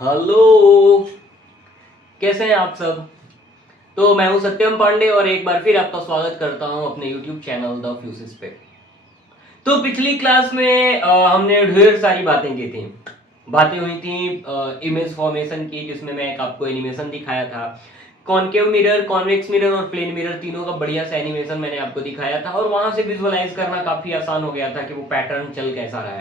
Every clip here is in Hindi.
हेलो, कैसे हैं आप सब। तो मैं हूं सत्यम पांडे और एक बार फिर आपका स्वागत करता हूं अपने YouTube चैनल द फ्यूसिस पे। तो पिछली क्लास में हमने ढेर सारी बातें की थी। बातें हुई थी इमेज फॉर्मेशन की, जिसमें मैं एक आपको एनिमेशन दिखाया था। कॉनकेव मिरर, कॉन्वेक्स मिरर और प्लेन मिरर तीनों का बढ़िया सा एनिमेशन मैंने आपको दिखाया था और वहां से विजुअलाइज करना काफी आसान हो गया था कि वो पैटर्न चल कैसा रहा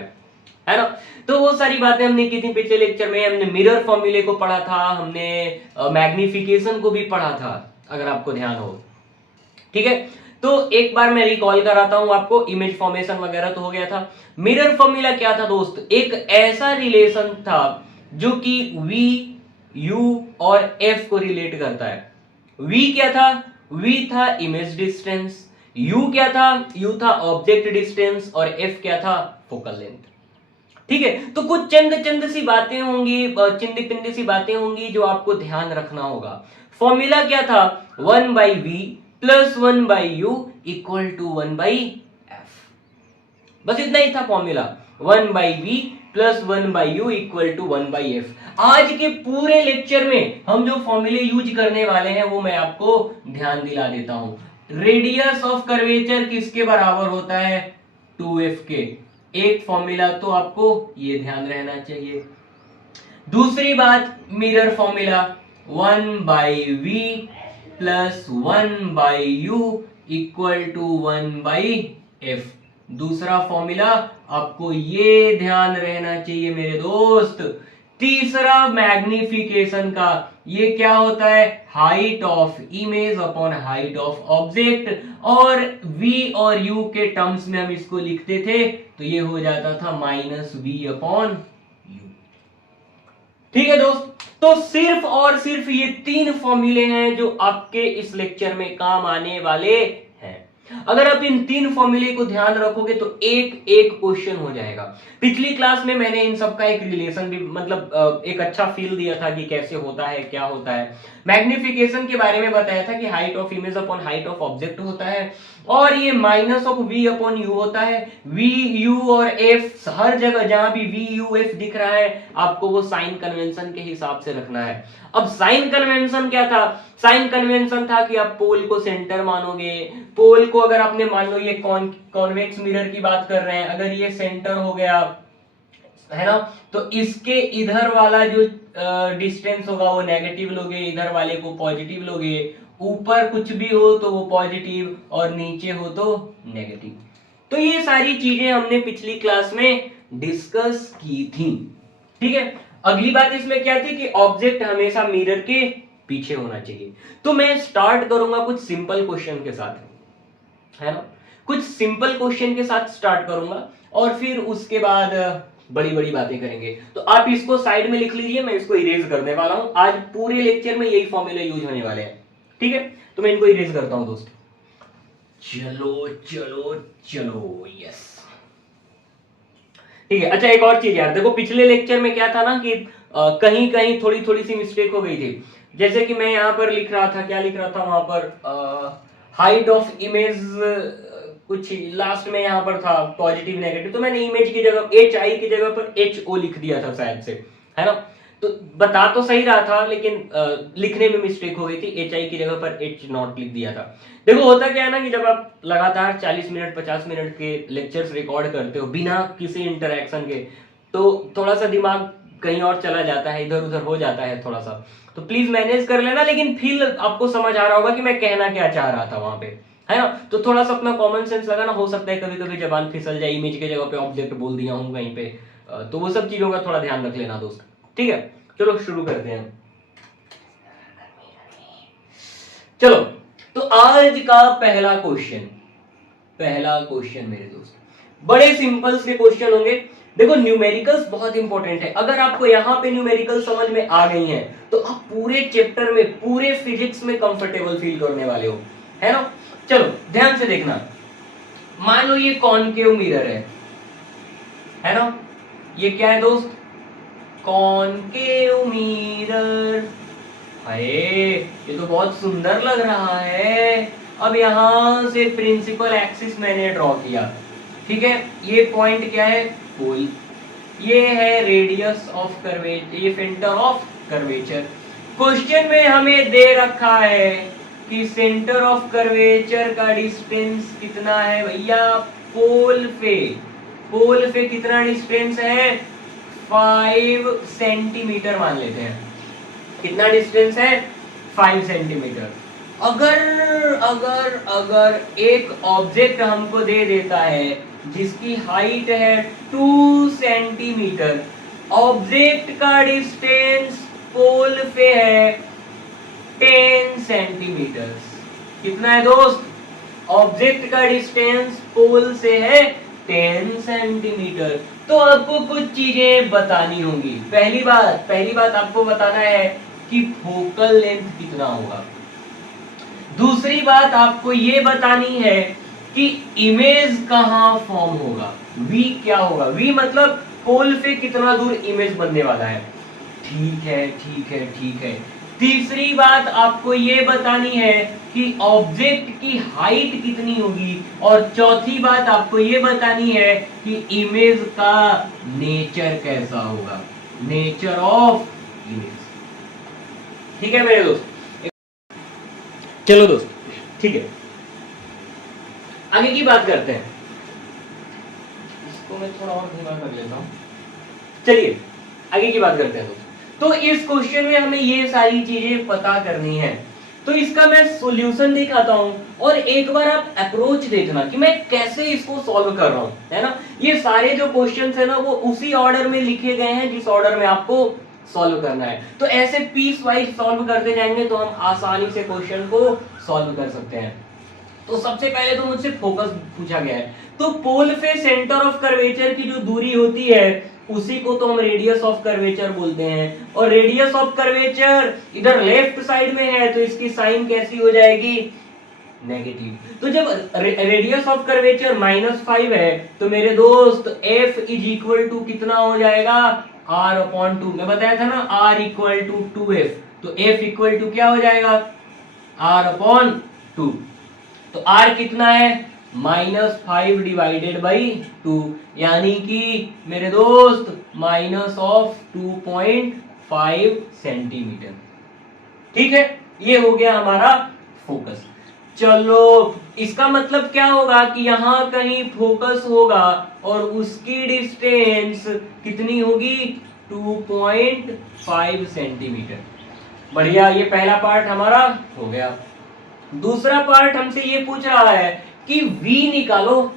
है ना। तो वो सारी बातें हमने की थी पिछले लेक्चर में। हमने मिरर फॉर्मूले को पढ़ा था, हमने मैग्निफिकेशन को भी पढ़ा था, अगर आपको ध्यान हो। ठीक है, तो एक बार मैं रिकॉल कराता हूं आपको। इमेज फॉर्मेशन वगैरह तो हो गया था। मिरर फॉर्मूला क्या था दोस्त? एक ऐसा रिलेशन था जो कि वी, यू और एफ को रिलेट करता है। वी क्या था? वी था इमेज डिस्टेंस। यू क्या था? यू था ऑब्जेक्ट डिस्टेंस। और एफ क्या था? Focal length. ठीक है, तो कुछ चंद चंद सी बातें होंगी, चिंदी पिंदी सी बातें होंगी जो आपको ध्यान रखना होगा। फॉर्मूला क्या था? 1/v plus 1/u equal to 1/f। बस इतना ही था formula. 1/v plus 1/u equal to 1/f। आज के पूरे लेक्चर में हम जो फॉर्मूले यूज करने वाले हैं वो मैं आपको ध्यान दिला देता हूं। रेडियस ऑफ कर्वेचर किसके बराबर होता है? 2f के। एक फॉर्मूला तो आपको ये ध्यान रहना चाहिए। दूसरी बात, mirror formula 1/v plus 1/u equal to 1/f। दूसरा फॉर्मूला आपको ये ध्यान रहना चाहिए मेरे दोस्त। तीसरा मैग्निफिकेशन का, ये क्या होता है? Height of image upon height of object. और v और u के टर्म्स में हम इसको लिखते थे तो ये हो जाता था -v अपॉन u। ठीक है दोस्त, तो सिर्फ और सिर्फ ये तीन फॉर्मूले हैं जो आपके इस लेक्चर में काम आने वाले हैं। अगर आप इन तीन फॉर्मूले को ध्यान रखोगे तो एक एक क्वेश्चन हो जाएगा। पिछली क्लास में मैंने इन सब का एक रिलेशन भी, मतलब एक अच्छा फील दिया था कि कैसे होता है, क्या होता है। मैग्निफिकेशन के बारे में बताया था कि height of image upon height of object होता है और ये minus of V upon U होता है। वी, यू और एफ, हर जगह जहां भी वी, यू, एफ दिख रहा है आपको वो साइन कन्वेंशन के हिसाब से रखना है। अब साइन कन्वेंशन क्या था? साइन कन्वेंशन था कि आप पोल को सेंटर मानोगे। पोल को अगर आपने मान लो, ये कॉन्वेक्स मिरर की बात कर रहे हैं, अगर ये सेंटर हो गया है ना, तो इसके इधर वाला जो डिस्टेंस होगा वो नेगेटिव लोगे, इधर वाले को पॉजिटिव लोगे। ऊपर कुछ भी हो तो वो पॉजिटिव और नीचे हो तो नेगेटिव। तो ये सारी चीजें हमने पिछली क्लास में डिस्कस की थी। ठीक है, अगली बात इसमें क्या थी कि ऑब्जेक्ट हमेशा मिरर के पीछे होना चाहिए। तो मैं स्टार्ट करूंगा कुछ सिंपल क्वेश्चन के साथ, है ना। कुछ सिंपल क्वेश्चन के साथ स्टार्ट करूंगा और फिर उसके बाद बड़ी बड़ी बातें करेंगे। तो आप इसको साइड में लिख लीजिए, मैं इसको इरेज करने वाला हूं। आज पूरे लेक्चर में यही फॉर्मूले यूज होने वाले हैं। ठीक है, तो मैं इनको इरेज करता हूं दोस्त। चलो चलो चलो, यस। ठीक है, अच्छा एक और चीज यार, देखो पिछले लेक्चर में क्या था ना कि कहीं कहीं थोड़ी थोड़ी सी मिस्टेक हो गई थी। जैसे कि मैं यहां पर लिख रहा था, क्या लिख रहा था वहां पर? हाइट ऑफ इमेज, कुछ लास्ट में यहां पर था पॉजिटिव नेगेटिव, तो मैंने इमेज की जगह एच आई की जगह पर एच ओ लिख दिया था शायद से, है ना। तो बता तो सही रहा था लेकिन लिखने में मिस्टेक हो गई थी, एच आई की जगह पर एच नॉट लिख दिया था। देखो होता क्या है ना कि जब आप लगातार 40 मिनट 50 मिनट के लेक्चर्स रिकॉर्ड करते हो बिना किसी इंटरेक्शन के, तो थोड़ा सा दिमाग कहीं और चला जाता है, इधर उधर हो जाता है थोड़ा सा। तो प्लीज मैनेज कर लेना, लेकिन फील आपको समझ आ रहा होगा कि मैं कहना क्या चाह रहा था वहां पे, है ना। तो थोड़ा सा अपना कॉमन सेंस लगाना, हो सकता है कभी कभी जबान फिसल जाए, इमेज की जगह पे ऑब्जेक्ट बोल दिया हूं कहीं पे, तो वो सब चीजों का थोड़ा ध्यान रख लेना दोस्त। ठीक है, चलो शुरू करते हैं। चलो, तो आज का पहला क्वेश्चन मेरे दोस्त, बड़े सिंपल से क्वेश्चन होंगे। देखो न्यूमेरिकल्स बहुत इंपॉर्टेंट है। अगर आपको यहां पे न्यूमेरिकल समझ में आ गई हैं तो आप पूरे चैप्टर में, पूरे फिजिक्स में कंफर्टेबल फील करने वाले हो, है ना। चलो ध्यान से देखना। मान लो ये कॉनकेव मिरर है ना। ये क्या है दोस्त? Concave mirror. अरे ये तो बहुत सुंदर लग रहा है। अब यहां से प्रिंसिपल एक्सिस मैंने ड्रॉ किया, ठीक है। ये पॉइंट क्या है? पोल। ये है रेडियस ऑफ कर्वेचर, ये सेंटर ऑफ कर्वेचर। क्वेश्चन में हमें दे रखा है कि सेंटर ऑफ कर्वेचर का डिस्टेंस कितना है भैया, पोल पे कितना डिस्टेंस है, 5 सेंटीमीटर मान लेते हैं। कितना डिस्टेंस है, 5 सेंटीमीटर। अगर एक ऑब्जेक्ट हमको दे देता है जिसकी हाइट है 2 सेंटीमीटर, ऑब्जेक्ट का डिस्टेंस पोल पे है 10 सेंटीमीटर। कितना है दोस्त, ऑब्जेक्ट का डिस्टेंस पोल से है 10 सेंटीमीटर। तो आपको कुछ चीजें बतानी होंगी। पहली बात आपको बताना है कि फोकल लेंथ कितना होगा। दूसरी बात आपको ये बतानी है कि इमेज कहां फॉर्म होगा, वी क्या होगा, वी मतलब पोल से कितना दूर इमेज बनने वाला है। ठीक है। तीसरी बात आपको ये बतानी है कि ऑब्जेक्ट की हाइट कितनी होगी, और चौथी बात आपको ये बतानी है कि इमेज का नेचर कैसा होगा, नेचर ऑफ इमेज। ठीक है मेरे दोस्त, चलो दोस्त ठीक है, आगे की बात करते हैं। इसको मैं थोड़ा और धीमा कर लेता हूं। चलिए आगे की बात करते हैं दोस्त। तो इस क्वेश्चन में हमें ये सारी चीजें पता करनी है। तो इसका मैं सॉल्यूशन दिखाता हूं और एक बार आप अप्रोच देखना कि मैं कैसे इसको सॉल्व कर रहा हूं, है ना। ये सारे जो क्वेश्चंस है ना वो उसी ऑर्डर में लिखे गए हैं जिस ऑर्डर में आपको सॉल्व करना है। तो ऐसे पीस वाइज सॉल्व करते जाएंगे तो हम आसानी से क्वेश्चन को सॉल्व कर सकते हैं। तो सबसे पहले तो मुझसे फोकस पूछा गया है। तो पोल पे सेंटर ऑफ कर्वेचर की जो दूरी होती है उसी को तो हम रेडियस ऑफ कर्वेचर बोलते हैं। और रेडियस ऑफ कर्वेचर इधर लेफ्ट साइड में है तो इसकी साइन कैसी हो जाएगी, नेगेटिव। तो जब रेडियस ऑफ कर्वेचर -5 है तो मेरे दोस्त f इज इक्वल टू कितना हो जाएगा, r/2। मैं बताया था ना r इक्वल टू 2f, तो f इक्वल टू क्या हो जाएगा, r/2। तो r कितना है, -5 डिवाइडेड बाई 2, यानी कि मेरे दोस्त -2.5 सेंटीमीटर। ठीक है, ये हो गया हमारा फोकस। चलो इसका मतलब क्या होगा कि यहां कहीं फोकस होगा और उसकी डिस्टेंस कितनी होगी, 2.5 सेंटीमीटर। बढ़िया, ये पहला पार्ट हमारा हो गया। दूसरा पार्ट हमसे ये पूछ रहा है कि v निकालो।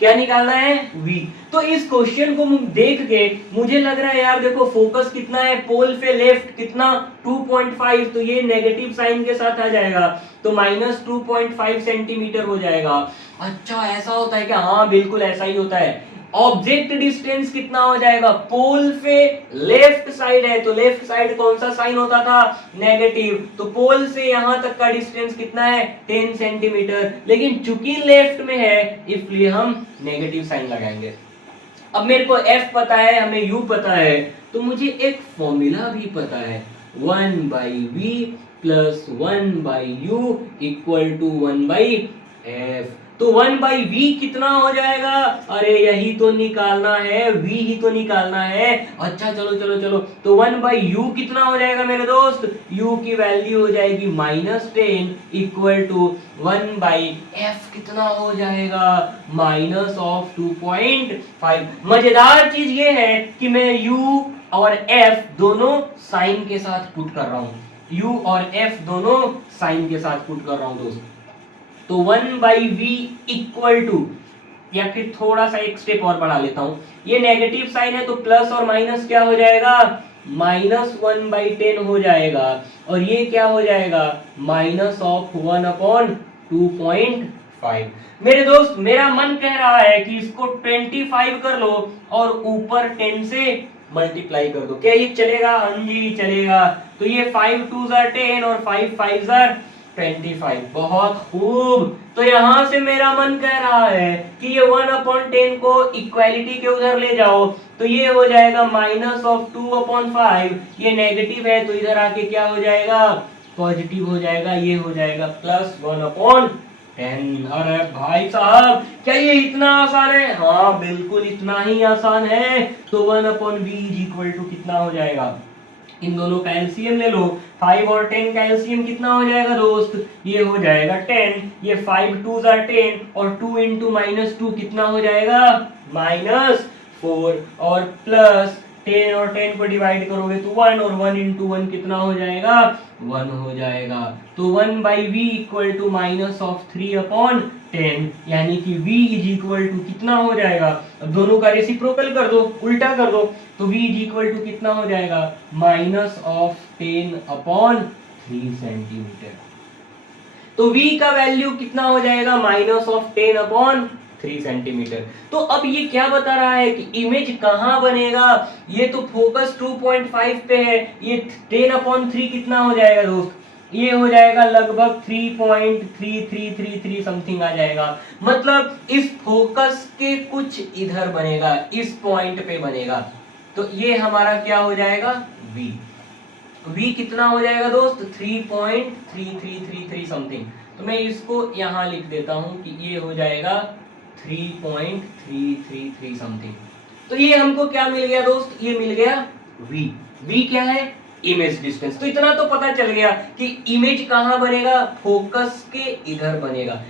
क्या निकालना है, v। तो इस क्वेश्चन को देख के मुझे लग रहा है यार देखो फोकस कितना है, पोल पे लेफ्ट कितना 2.5, तो ये नेगेटिव साइन के साथ आ जाएगा तो -2.5 सेंटीमीटर हो जाएगा। अच्छा ऐसा होता है क्या, हाँ बिल्कुल ऐसा ही होता है। ऑब्जेक्ट डिस्टेंस कितना हो जाएगा, पोल पे लेफ्ट साइड है तो लेफ्ट साइड कौन सा साइन होता था, नेगेटिव। तो पोल से यहां तक का डिस्टेंस कितना है, 10 सेंटीमीटर। लेकिन चूंकि लेफ्ट में है इसलिए हम नेगेटिव साइन लगाएंगे। अब मेरे को f पता है, हमें u पता है, तो मुझे एक फॉर्मूला भी पता है, 1/v plus 1/u equal to 1/f। तो 1/v कितना हो जाएगा, अरे यही तो निकालना है, v ही तो निकालना है। अच्छा चलो तो 1/u कितना हो जाएगा मेरे दोस्त, u की वैल्यू हो जाएगी -10 इक्वल टू 1/f कितना हो जाएगा, -2.5। मजेदार चीज ये है कि मैं u और f दोनों साइन के साथ पुट कर रहा हूं, u और f दोनों साइन के साथ पुट कर रहा हूं दोस्त। तो 1/v इक्वल टू, या फिर थोड़ा सा एक स्टेप और बढ़ा लेता हूं, ये नेगेटिव साइन है तो प्लस और माइनस क्या हो जाएगा, -1/10 हो जाएगा। और ये क्या हो जाएगा, -1/2.5। मेरे दोस्त मेरा मन कह रहा है कि इसको 25 कर लो और ऊपर 10 से मल्टीप्लाई कर दो। क्या ये चलेगा, हाँ जी चलेगा। तो ये 5 2s are 10 और 5 5s are 25। बहुत खूब। तो यहां से मेरा मन कह रहा है कि ये 1/10 को इक्वालिटी के उधर ले जाओ तो ये हो जाएगा -2/5। ये नेगेटिव है तो इधर आके क्या हो जाएगा, पॉजिटिव हो जाएगा, ये हो जाएगा +1/10। 10। अरे भाई साहब क्या ये इतना आसान है? हाँ बिल्कुल इतना ही आसान है। तो 1/v इज इक्वल टू कितना हो जाएगा? इन दोनों का एलसीएम ले लो। 5 और 10 का एलसीएम कितना हो जाएगा दोस्त? ये हो जाएगा 10। ये 5 2s are 10 और 2 इंटू -2 कितना हो जाएगा? -4 और प्लस 10 और 10 को डिवाइड करोगे तो 1 और 1 इंटू 1 कितना हो जाएगा? 1 हो जाएगा। तो 1/v इक्वल टू -3/10 यानी कि v इज इक्वल टू कितना हो जाएगा? अब दोनों का रेसिप्रोकल कर दो, उल्टा कर दो, तो v इज इक्वल टू कितना हो जाएगा? -10/3 सेंटीमीटर। तो v का वैल्यू कितना हो जाएगा? -10/3 सेंटीमीटर। तो अब ये क्या बता रहा है कि इमेज कहाँ बनेगा? ये तो फोकस 2.5 पे है, ये 10/3 कितना हो जाएगा दोस्त? ये हो जाएगा लगभग 3.3333 समथिंग आ जाएगा। मतलब इस फोकस के कुछ इधर बनेगा, इस पॉइंट पे बनेगा। तो ये हमारा क्या हो जाएगा? v। v कितना हो जाएगा दोस्त? 3.3333 समथिंग। तो मैं इसको यहाँ लिख देता हूँ कि ये हो जाएगा 3.333 समथिंग। तो ये हमको क्या मिल गया दोस्त? ये मिल गया v। v क्या है? Image distance. तो इतना तो पता चल गया कि इमेज कहाँ बनेगा? फोकस के इधर बनेगा।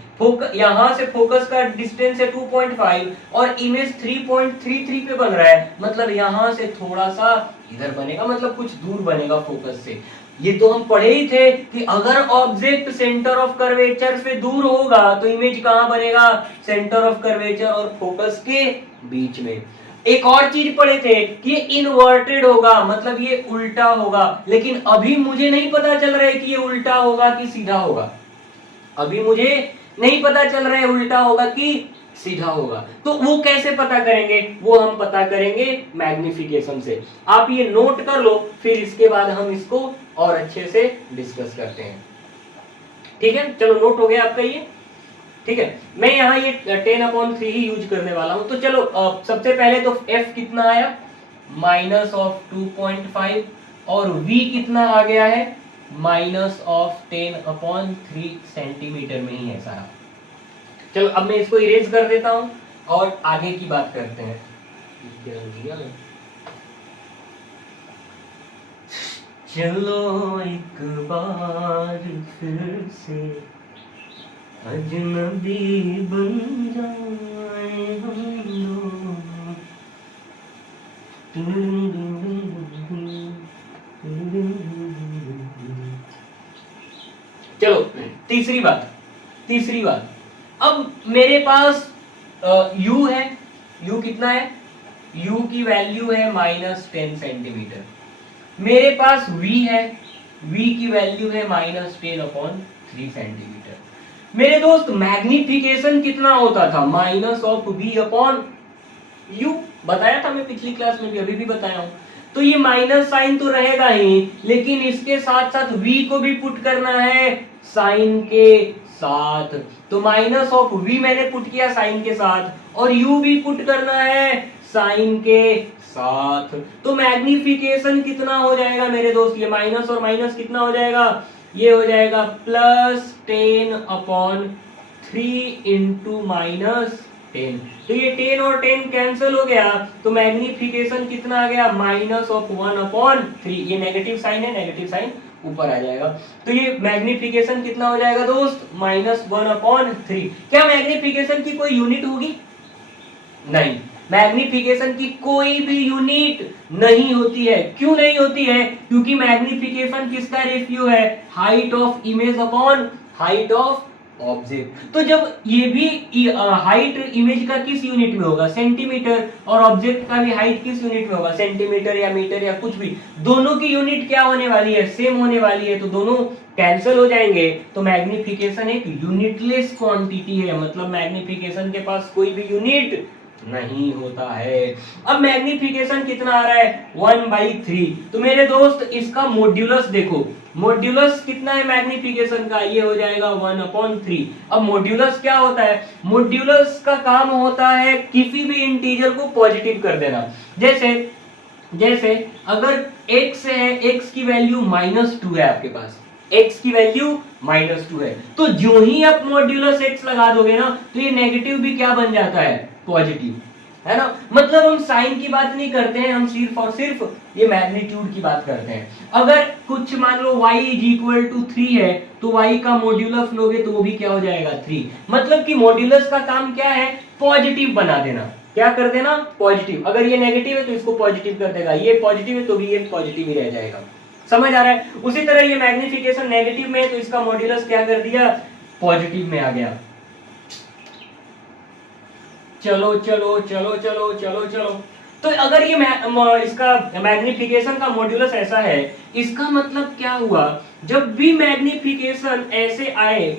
यहाँ से फोकस का डिस्टेंस है 2.5 और इमेज 3.33 पे बन रहा है, मतलब यहाँ से थोड़ा सा इधर बनेगा, मतलब कुछ दूर बनेगा फोकस से। ये तो हम पढ़े ही थे कि अगर ऑब्जेक्ट सेंटर ऑफ कर्वेचर से दूर होगा तो इमेज कहाँ बनेगा? सेंटर ऑफ कर्वेचर और फोकस के बीच में। एक और चीज पढ़े थे कि ये इनवर्टेड होगा, मतलब ये उल्टा होगा, लेकिन अभी मुझे नहीं पता चल रहा है कि ये उल्टा होगा कि सीधा होगा। अभी मुझे नहीं पता चल रहा है उल्टा होगा कि सीधा होगा। तो वो कैसे पता करेंगे? वो हम पता करेंगे मैग्निफिकेशन से। आप ये नोट कर लो, फिर इसके बाद हम इसको और अच्छे से डिस्कस करते हैं। ठीक है, चलो नोट हो गया आपका ये। ठीक है, मैं यहाँ ये 10/3 ही यूज करने वाला हूँ। तो चलो सबसे पहले तो f कितना आया? -2.5 और v कितना आ गया है? -10/3 सेंटीमीटर में ही है सारा। चलो अब मैं इसको इरेज कर देता हूँ और आगे की बात करते हैं। चलो एक बार फिर से अजनबी बन जाए हम लोग। चलो तीसरी बात अब मेरे पास u है। u कितना है? u की वैल्यू है -10 सेंटीमीटर। मेरे पास v है, v की वैल्यू है -10/3 सेंटीमीटर। मेरे दोस्त मैग्निफिकेशन कितना होता था? -v/u बताया था मैं पिछली क्लास में भी, अभी भी बताया हूं। तो ये माइनस साइन तो रहेगा ही, लेकिन इसके साथ साथ v को भी पुट करना है साइन के साथ। तो -v मैंने पुट किया साइन के साथ और u भी पुट करना है साइन के साथ। तो मैग्निफिकेशन कितना हो जाएगा मेरे दोस्त? ये माइनस और माइनस कितना हो जाएगा? ये हो जाएगा +10/3 इंटू -10। तो ये 10 और 10 कैंसिल हो गया, तो मैग्निफिकेशन कितना आ गया? -1/3। ये नेगेटिव साइन है, नेगेटिव साइन ऊपर आ जाएगा। तो ये मैग्निफिकेशन कितना हो जाएगा दोस्त? -1/3। क्या मैग्निफिकेशन की कोई यूनिट होगी? नहीं, मैग्निफिकेशन की कोई भी यूनिट नहीं होती है। क्यों नहीं होती है? क्योंकि मैग्निफिकेशन किसका रेशियो है? Height of image upon height of object. तो जब ये भी हाइट इमेज का किस यूनिट में होगा? सेंटीमीटर। और ऑब्जेक्ट का भी हाइट किस यूनिट में होगा? सेंटीमीटर या मीटर या कुछ भी। दोनों की यूनिट क्या होने वाली है? सेम होने वाली है, तो दोनों कैंसिल हो जाएंगे। तो मैग्निफिकेशन एक यूनिटलेस क्वांटिटी है, मतलब मैग्निफिकेशन के पास कोई भी यूनिट नहीं होता है। अब मैग्निफिकेशन कितना आ रहा है? 1/3। तो मेरे दोस्त इसका मॉड्यूलस देखो, मॉड्यूलस कितना है मैग्निफिकेशन का? ये हो जाएगा 1/3। अब मॉड्यूलस क्या होता है? मॉड्यूलस का काम होता है किसी भी इंटीजर को पॉजिटिव कर देना। जैसे अगर x है, x की वैल्यू -2 है आपके पास, x की वैल्यू -2 है। तो जो ही आप मॉड्यूलस x लगा दोगे ना तो ये नेगेटिव भी क्या बन जाता है, पॉजिटिव, है ना। मतलब हम साइन की बात नहीं करते हैं, हम सिर्फ और सिर्फ ये मैग्नीट्यूड की बात करते हैं। अगर कुछ मान लो y = 3 है तो y का मॉड्यूलस लोगे तो वो भी क्या हो जाएगा, 3। मतलब कि मॉड्यूलस का काम क्या है, पॉजिटिव बना देना। क्या कर देना, पॉजिटिव। अगर ये नेगेटिव है तो इसको पॉजिटिव कर देगा, ये पॉजिटिव है तो भी ये पॉजिटिव ही रह जाएगा। समझ आ रहा है। उसी तरह ये मैग्निफिकेशन नेगेटिव में है तो इसका मॉड्यूलस क्या कर दिया, पॉजिटिव में आ गया। चलो चलो चलो चलो चलो चलो। तो अगर ये इसका मैग्निफिकेशन का मॉड्यूलस ऐसा है, इसका मतलब क्या हुआ, जब भी मैग्निफिकेशन ऐसे आए,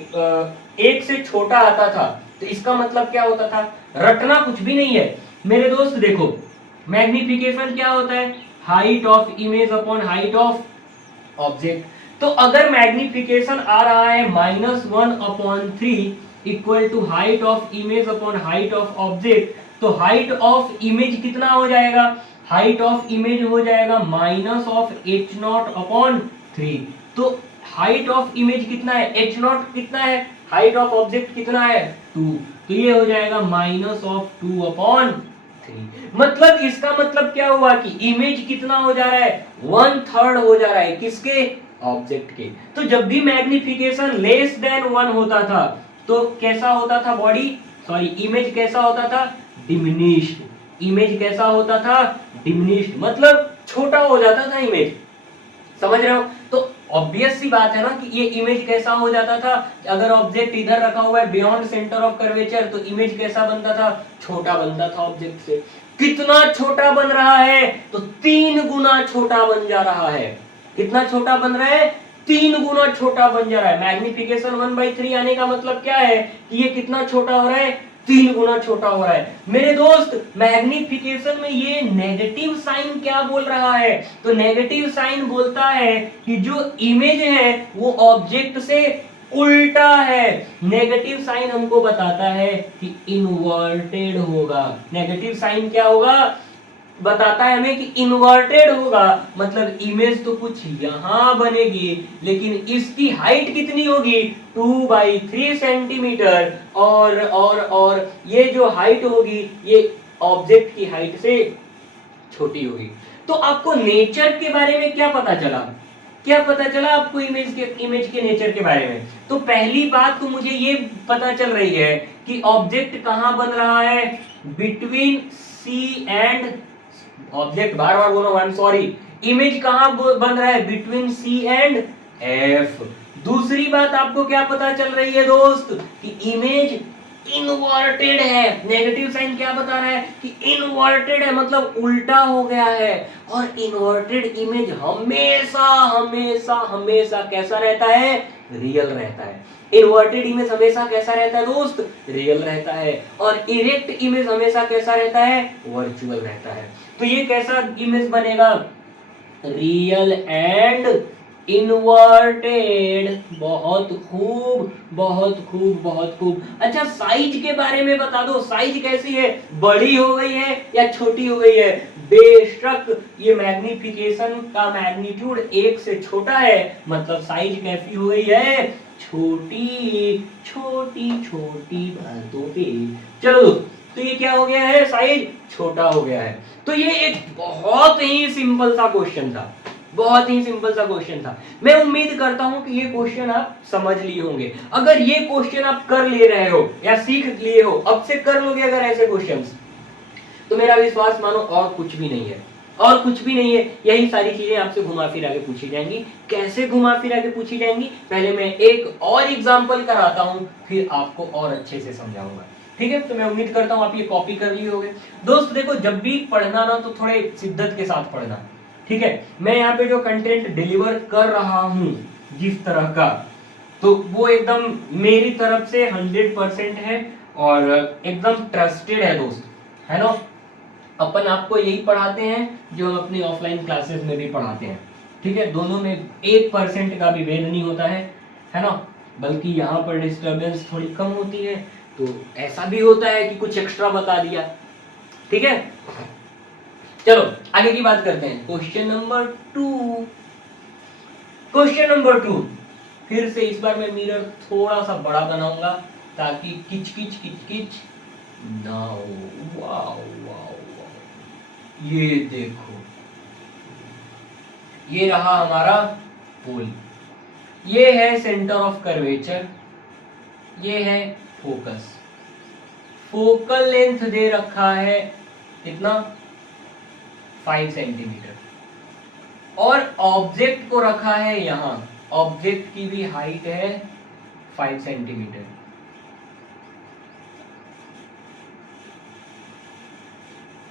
एक से छोटा आता था तो इसका मतलब क्या होता था, रटना कुछ भी नहीं है मेरे दोस्त। देखो मैग्निफिकेशन क्या होता है, height of image upon height of object. तो अगर मैग्निफिकेशन आ रहा है -1/3 equal to height of image upon height of object, तो हाइट ऑफ इमेज कितना हो जाएगा, हाइट ऑफ इमेज हो जाएगा -h0/3। तो हाइट ऑफ इमेज कितना है, h0 कितना है, हाइट ऑफ ऑब्जेक्ट कितना है, 2। तो ये हो जाएगा -2/3। मतलब इसका मतलब क्या हुआ कि इमेज कितना हो जा रहा है, 1/3 हो जा रहा है, किसके, ऑब्जेक्ट के। तो जब भी मैग्निफिकेशन लेस देन 1 होता था तो कैसा होता था बॉडी, सॉरी इमेज कैसा होता था, डिमिनिश्ड। इमेज कैसा होता था, डिमिनिश्ड, मतलब छोटा हो जाता था इमेज। समझ रहे हो। तो ऑब्वियस सी बात है ना कि ये इमेज कैसा हो जाता था, अगर ऑब्जेक्ट इधर रखा हुआ है बियॉन्ड सेंटर ऑफ कर्वेचर तो इमेज कैसा बनता था, छोटा बनता था ऑब्जेक्ट से। कितना छोटा बन रहा है, तो 3 गुना छोटा बन जा रहा है। कितना छोटा बन रहा है, 3 गुना छोटा बन जा रहा है। मैग्निफिकेशन 1/3 आने का मतलब क्या है कि ये कितना छोटा हो रहा है, 3 गुना छोटा हो रहा है। मेरे दोस्त मैग्निफिकेशन में ये नेगेटिव साइन क्या बोल रहा है, तो नेगेटिव साइन बोलता है कि जो इमेज है वो ऑब्जेक्ट से उल्टा है। नेगेटिव साइन हमको बताता है कि इन्वर्टेड होगा। नेगेटिव साइन क्या होगा, बताता है हमें कि इन्वर्टेड होगा। मतलब इमेज तो कुछ यहां बनेगी लेकिन इसकी हाइट कितनी होगी, 2/3 सेंटीमीटर। और ये जो हाइट होगी ये ऑब्जेक्ट की हाइट से छोटी होगी। तो आपको नेचर के बारे में क्या पता चला, क्या पता चला आपको इमेज के नेचर के बारे में। तो पहली बात तो मुझे ये पता चल रही है कि ऑब्जेक्ट कहां बन रहा है, बिटवीन सी एंड ऑब्जेक्ट, बार बार बोलो, आई एम सॉरी, इमेज कहां बन रहा है, बिटवीन सी एंड एफ। दूसरी बात आपको क्या पता चल रही है दोस्त, कि इमेज इन्वर्टेड है। नेगेटिव साइन क्या बता रहा है कि इन्वर्टेड है, मतलब उल्टा हो गया है। और इन्वर्टेड इमेज हमेशा हमेशा हमेशा कैसा रहता है, रियल रहता है। इन्वर्टेड इमेज हमेशा कैसा रहता है दोस्त, रियल रहता है। और इरेक्ट इमेज हमेशा कैसा रहता है, वर्चुअल रहता है। तो ये कैसा इमेज बनेगा, रियल एंड इन्वर्टेड। बहुत खूब बहुत खूब बहुत खूब। अच्छा साइज के बारे में बता दो, साइज कैसी है, बड़ी हो गई है या छोटी हो गई है। बेशक ये मैग्निफिकेशन का मैग्नीट्यूड 1 से छोटा है, मतलब साइज कैसी हो गई है, छोटी छोटी छोटी बातों पे। चलो तो ये क्या हो गया है, साइज छोटा हो गया है। तो ये एक बहुत ही सिंपल सा क्वेश्चन था, बहुत ही सिंपल सा क्वेश्चन था। मैं उम्मीद करता हूं कि ये क्वेश्चन आप समझ लिए होंगे। अगर ये क्वेश्चन आप कर ले रहे हो या सीख लिए हो, अब से कर लोगे अगर ऐसे क्वेश्चंस, तो मेरा विश्वास मानो और कुछ भी नहीं है, और कुछ भी नहीं है। यही सारी चीजें आपसे घुमा फिरा के पूछी जाएंगी। कैसे घुमा फिरा के पूछी जाएंगी, पहले मैं एक और एग्जांपल कराता हूं, फिर आपको और अच्छे से समझाऊंगा। ठीक है, तो मैं उम्मीद करता हूं आप ये कॉपी कर लिए होंगे। दोस्त देखो, जब भी पढ़ना ना तो थोड़े शिद्दत के साथ पढ़ना। ठीक है, मैं यहाँ पे जो कंटेंट डिलीवर कर रहा हूं जिस तरह का, तो वो एकदम मेरी तरफ से 100% है और एकदम ट्रस्टेड है दोस्त, है ना। अपन आपको यही पढ़ाते हैं जो हम अपनी ऑफलाइन क्लासेस में भी पढ़ाते हैं। ठीक है, दोनों में 1% का भी भेद नहीं होता है ना। बल्कि यहाँ पर डिस्टर्बेंस थोड़ी कम होती है, तो ऐसा भी होता है कि कुछ एक्स्ट्रा बता दिया। ठीक है, चलो आगे की बात करते हैं। क्वेश्चन नंबर 2, क्वेश्चन नंबर 2, फिर से इस बार मैं मिरर थोड़ा सा बड़ा बनाऊंगा ताकि किच किच किच किच ना हो। वाओ वाओ वाओ, ये देखो, ये रहा हमारा पोल, ये है सेंटर ऑफ कर्वेचर, ये है फोकस। फोकल लेंथ दे रखा है कितना, 5 सेंटीमीटर, और ऑब्जेक्ट को रखा है यहां, ऑब्जेक्ट की भी हाइट है 5 सेंटीमीटर।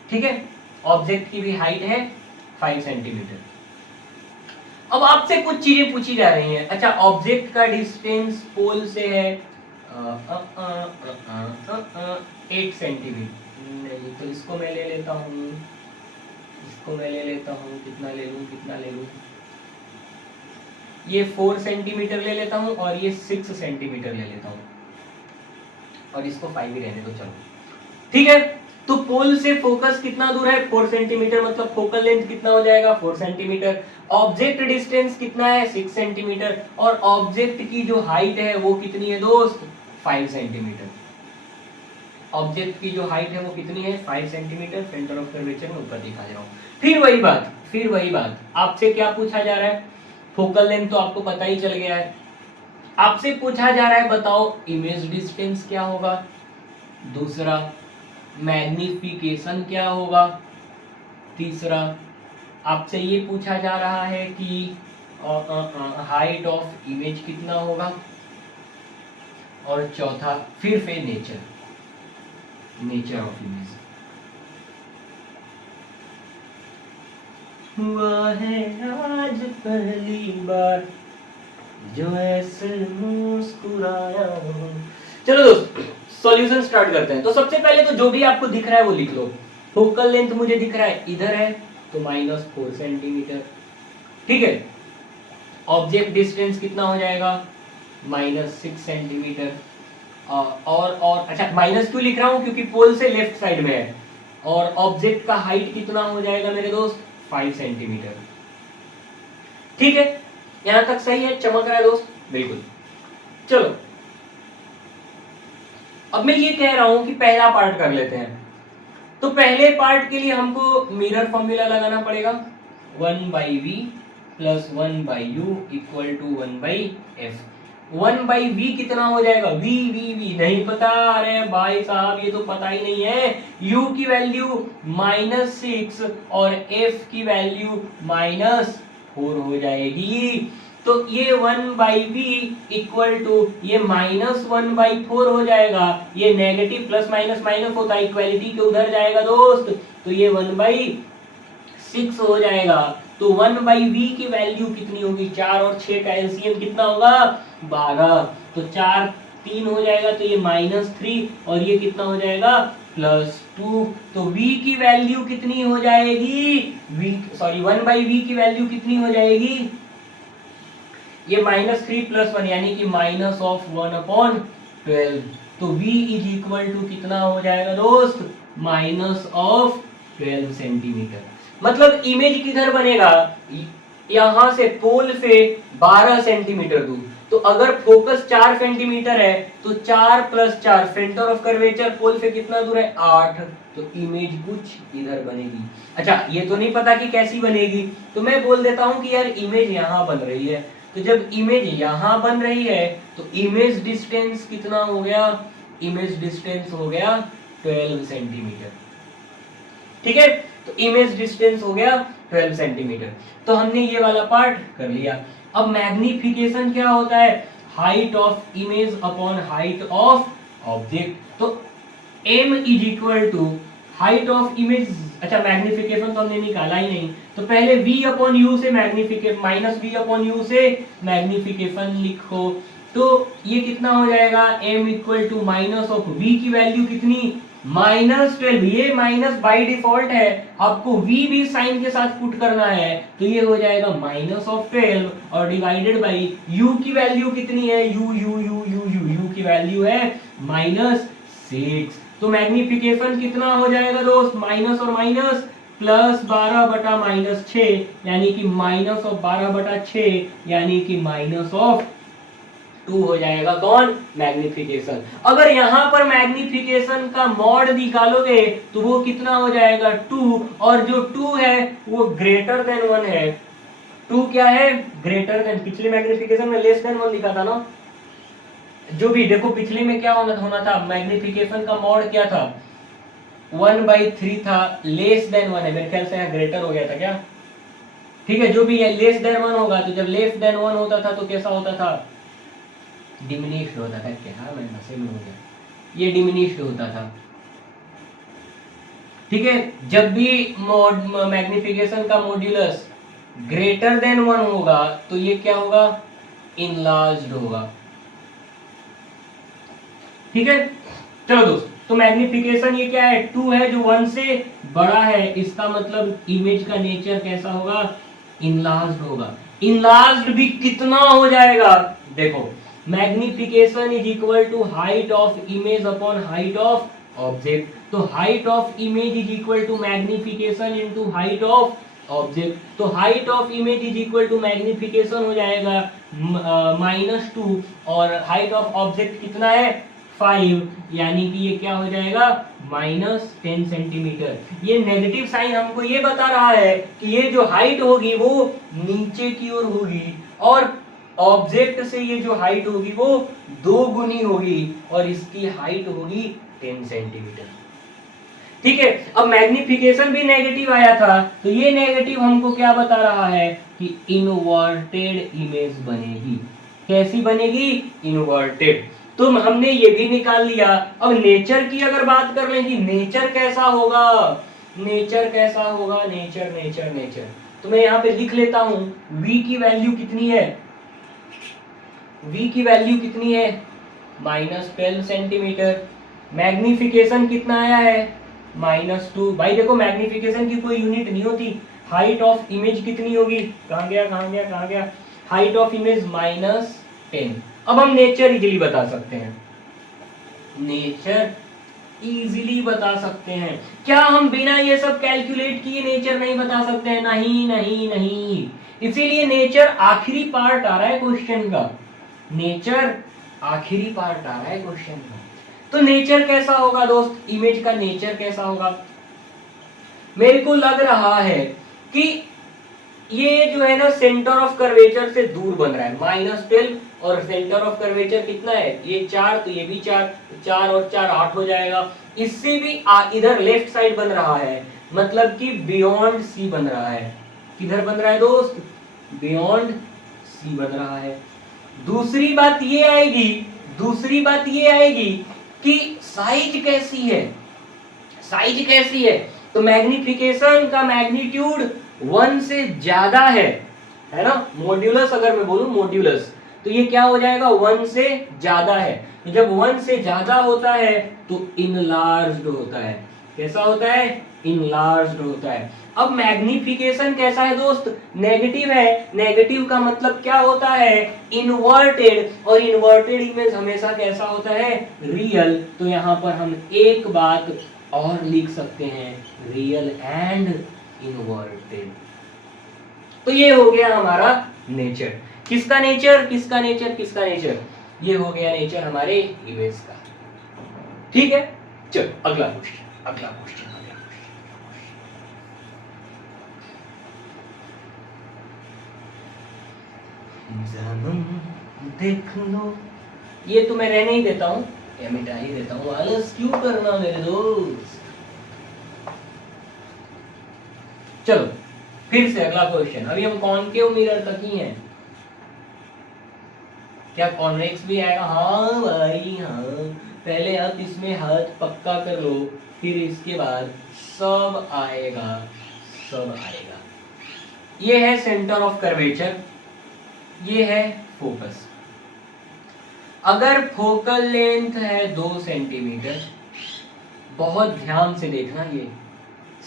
ठीक है, ऑब्जेक्ट की भी हाइट है 5 सेंटीमीटर। अब आपसे कुछ चीजें पूछी जा रही हैं। अच्छा, ऑब्जेक्ट का डिस्टेंस पोल से है 8 सेंटीमीटर। नहीं तो इसको मैं ले लेता हूँ, इसको मैं ले लेता हूँ, कितना ले लूँ, कितना ले लूँ, ये 4 सेंटीमीटर ले लेता हूँ और ये 6 सेंटीमीटर ले लेता हूँ, और इसको 5 ही रहने दो, चलो ठीक है। तो पोल से फोकस कितना दूर है, 4 सेंटीमीटर, मतलब फोकल लेंथ कितना हो जाएगा 4 सेंटीमीटर। ऑब्जेक्ट डिस्टेंस कितना है 6 सेंटीमीटर, और ऑब्जेक्ट की जो हाइट है वो कितनी है दोस्त, 5 सेंटीमीटर। ऑब्जेक्ट की जो हाइट है वो कितनी है, 5 सेंटीमीटर। सेंटर ऑफ कर्वेचर में ऊपर दिखा दे रहा हूँ। फिर वही बात, आपसे क्या पूछा जा रहा है, फोकल लेंथ तो आपको पता ही चल गया है, आपसे पूछा जा रहा है बताओ इमेज डिस्टेंस क्या होगा, दूसरा मैग्निफिकेशन क्या होगा, तीसरा आपसे ये पूछा जा रहा है कि हाइट ऑफ इमेज कितना होगा, और चौथा फिर नेचर ऑफ इमेज। हुआ है आज पहली बार जो ऐसे मुस्कुराया हूं। चलो दोस्त, सॉल्यूशन स्टार्ट करते हैं। तो सबसे पहले तो जो भी आपको दिख रहा है वो लिख लो। फोकल लेंथ मुझे दिख रहा है इधर है तो -4 सेंटीमीटर, ठीक है। ऑब्जेक्ट डिस्टेंस कितना हो जाएगा, -6 सेंटीमीटर। और अच्छा, माइनस क्यों लिख रहा हूं, क्योंकि पोल से लेफ्ट साइड में है। और ऑब्जेक्ट का हाइट कितना हो जाएगा मेरे दोस्त, 5 सेंटीमीटर। ठीक है, यहां तक सही है, चमक रहा है दोस्त, बिल्कुल। चलो अब मैं ये कह रहा हूं कि पहला पार्ट कर लेते हैं। तो पहले पार्ट के लिए हमको मिरर फॉर्मूला लगाना पड़ेगा, 1/v plus 1/u equal to 1/f। 1/v कितना हो जाएगा, v नहीं पता, अरे भाई साहब ये तो पता ही नहीं है। u की वैल्यू -6 और f की वैल्यू -4 हो जाएगी। तो ये 1/v इक्वल टू ये -1/4 हो जाएगा। ये नेगेटिव प्लस माइनस माइनस होता है, इक्वालिटी के उधर जाएगा दोस्त, तो ये 1/6 हो जाएगा। तो 1/v की वैल्यू कितनी होगी, 4 और 6 का एलसीएम कितना होगा, 12। तो 4 3 हो जाएगा, तो ये -3 और ये कितना हो जाएगा, +2। तो v की वैल्यू कितनी हो जाएगी, 1/v की वैल्यू कितनी हो जाएगी, ये -3 + 1 यानी कि -1/12। तो v इज इक्वल टू कितना हो जाएगा दोस्त, -12 सेंटीमीटर। मतलब इमेज किधर बनेगा, यहां से पोल से 12 सेंटीमीटर दूर। तो अगर फोकस 4 सेंटीमीटर है तो 4 + 4 सेंटर ऑफ कर्वेचर पोल से कितना दूर है, 8। तो इमेज कुछ इधर बनेगी। अच्छा, ये तो नहीं पता कि कैसी बनेगी, तो मैं बोल देता हूं कि यार इमेज यहां बन रही है। तो जब इमेज यहां बन रही है तो इमेज डिस्टेंस कितना हो गया, इमेज डिस्टेंस हो गया 12 सेंटीमीटर। ठीक है, तो इमेज डिस्टेंस हो गया 12 सेंटीमीटर। तो हमने ये वाला पार्ट कर लिया। अब मैग्निफिकेशन क्या होता है, height of image upon height of object. तो m is equal to height of image. अच्छा, मैग्निफिकेशन तो हमने निकाला ही नहीं, तो पहले v/u से मैग्निफिकेशन -v/u से मैग्निफिकेशन लिखो। तो ये कितना हो जाएगा, m equal to minus of v की वैल्यू कितनी, -12। ये माइनस बाय डिफॉल्ट है, आपको v भी साइन के साथ पुट करना है, तो ये हो जाएगा -12 और डिवाइडेड बाय u की वैल्यू कितनी है, u की वैल्यू है -6। तो मैग्निफिकेशन कितना हो जाएगा दोस्त, माइनस और माइनस +12/-6 यानी कि -12/6 यानी कि -4। 2 हो जाएगा कौन, मैग्निफिकेशन। अगर यहाँ पर मैग्निफिकेशन का मॉड निकालोगे तो वो कितना हो जाएगा 2, और जो 2 है वो ग्रेटर देन 1 है। 2 क्या है, ग्रेटर देन, पिछले मैग्निफिकेशन में लेस देन 1 लिखा था ना, जो भी देखो पिछले में क्या होना था, मैग्निफिकेशन का मॉड क्या था, 1/3 था, लेस देन 1 है, मेरे ख्याल से यहाँ ग्रेटर हो गया था क्या, ठीक है, जो भी है लेस देन 1 होगा, तो जब लेस देन 1 होता था तो कैसा होता था, डिमिनिश्ड होता था। क्या मैं नशे में हो गया, ये डिमिनिश्ड होता था, ठीक है। जब भी मैग्निफिकेशन का मॉड्यूलस ग्रेटर देन 1 होगा तो ये क्या होगा, इनलार्ज्ड होगा, ठीक है। चलो दोस्त, तो मैग्निफिकेशन ये क्या है, 2 है जो 1 से बड़ा है, इसका मतलब इमेज का नेचर कैसा होगा, इनलार्ज्ड होगा। इनलार्ज्ड भी कितना हो जाएगा, देखो magnification is equal to height of image upon height of object, तो height of image is equal to magnification into height of object, तो height of image is equal to magnification हो जाएगा -2, और हाइट ऑफ ऑब्जेक्ट कितना है 5, यानी कि ये क्या हो जाएगा -10 सेंटीमीटर। ये नेगेटिव साइन हमको ये बता रहा है कि ये जो हाइट होगी वो नीचे की ओर होगी, और ऑब्जेक्ट से ये जो हाइट होगी वो 2 गुनी होगी, और इसकी हाइट होगी 10 सेंटीमीटर, ठीक है। अब मैग्निफिकेशन भी नेगेटिव आया था, तो ये नेगेटिव हमको क्या बता रहा है कि इनवर्टेड इमेज बनेगी। कैसी बनेगी, इनवर्टेड। तो हमने ये भी निकाल लिया। अब नेचर की अगर बात कर लेंगे, नेचर कैसा होगा, नेचर कैसा होगा, नेचर नेचर नेचर, तो मैं यहाँ पे लिख लेता हूं, v की वैल्यू कितनी है, v की वैल्यू कितनी है -12 सेंटीमीटर, मैग्निफिकेशन कितना आया है -2। भाई देखो मैग्निफिकेशन की कोई यूनिट नहीं होती, हाइट ऑफ इमेज कितनी होगी, कहां गया कहां गया कहां गया, हाइट ऑफ इमेज -10। अब हम नेचर इजीली बता सकते हैं, नेचर इजीली बता सकते हैं। क्या हम बिना ये सब कैलकुलेट किए नेचर नहीं बता सकते हैं, नहीं नहीं नहीं, इसीलिए नेचर आखिरी पार्ट आ रहा है क्वेश्चन का, नेचर आखिरी पार्ट आ रहा है क्वेश्चन का। तो नेचर कैसा होगा दोस्त, इमेज का नेचर कैसा होगा, मेरे को लग रहा है कि ये जो है ना सेंटर ऑफ कर्वेचर से दूर बन रहा है, -12, और सेंटर ऑफ कर्वेचर कितना है, ये 4, तो ये भी 4, 4 और 4 8 हो जाएगा। इससे भी इधर लेफ्ट साइड बन रहा है, मतलब कि बियॉन्ड सी बन रहा है। किधर बन रहा है दोस्त, बियॉन्ड सी बन रहा है। दूसरी बात ये आएगी, दूसरी बात ये आएगी कि साइज कैसी है, साइज कैसी है, तो मैग्निफिकेशन का मैग्नीट्यूड 1 से ज्यादा है ना, मॉड्यूलस अगर मैं बोलूं मॉड्यूलस, तो ये क्या हो जाएगा 1 से ज्यादा है। तो जब 1 से ज्यादा होता है तो इनलार्ज्ड होता है, कैसा होता है, इनलार्ज्ड होता है। अब मैग्निफिकेशन कैसा है दोस्त, नेगेटिव है, नेगेटिव का मतलब क्या होता है, इन्वर्टेड, और इन्वर्टेड इमेज हमेशा कैसा होता है, रियल। तो यहाँ पर हम एक बात और लिख सकते हैं, रियल एंड इन्वर्टेड। तो ये हो गया हमारा नेचर, किसका नेचर, किसका नेचर, किसका नेचर, ये हो गया नेचर हमारे इमेज का, ठीक है। चलो अगला क्वेश्चन, अगला क्वेश्चन, अगला क्वेश्चन, देख लो, ये तो मैं रहने ही देता हूँ, या मिटा ही देता हूँ, आलस क्यों करना मेरे दोस्त। चलो फिर से अगला क्वेश्चन, अभी हम कॉनकेव मिरर तक ही हैं, क्या कॉन्वेक्स भी आएगा, हाँ भाई हाँ, पहले आप इसमें हाथ पक्का कर लो, फिर इसके बाद सब आएगा, सब आएगा। ये है सेंटर ऑफ कर्वेचर, ये है फोकस। अगर फोकल लेंथ है 2 सेंटीमीटर, बहुत ध्यान से देखना, ये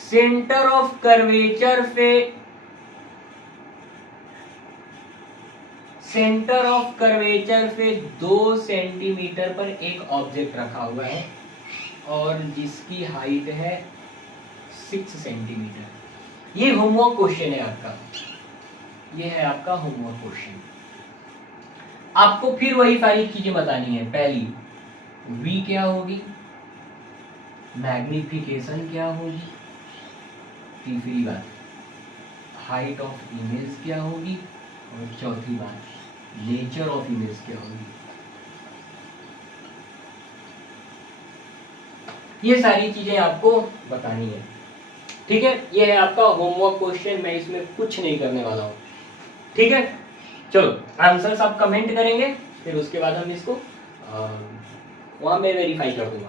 सेंटर ऑफ कर्वेचर पे, सेंटर ऑफ कर्वेचर पे 2 सेंटीमीटर पर एक ऑब्जेक्ट रखा हुआ है और जिसकी हाइट है 6 सेंटीमीटर। ये होमवर्क क्वेश्चन है आपका, ये है आपका होमवर्क क्वेश्चन। आपको फिर वही सारी चीजें बतानी है। पहली v क्या होगी, मैग्निफिकेशन क्या होगी, तीसरी बात हाइट ऑफ इमेज क्या होगी, और चौथी बात नेचर ऑफ इमेज क्या होगी। ये सारी चीजें आपको बतानी है, ठीक है। ये है आपका होमवर्क क्वेश्चन, मैं इसमें कुछ नहीं करने वाला हूँ, ठीक है। चलो आंसर्स आप कमेंट करेंगे, फिर उसके बाद हम इसको वहां मैं वेरीफाई कर दूंगा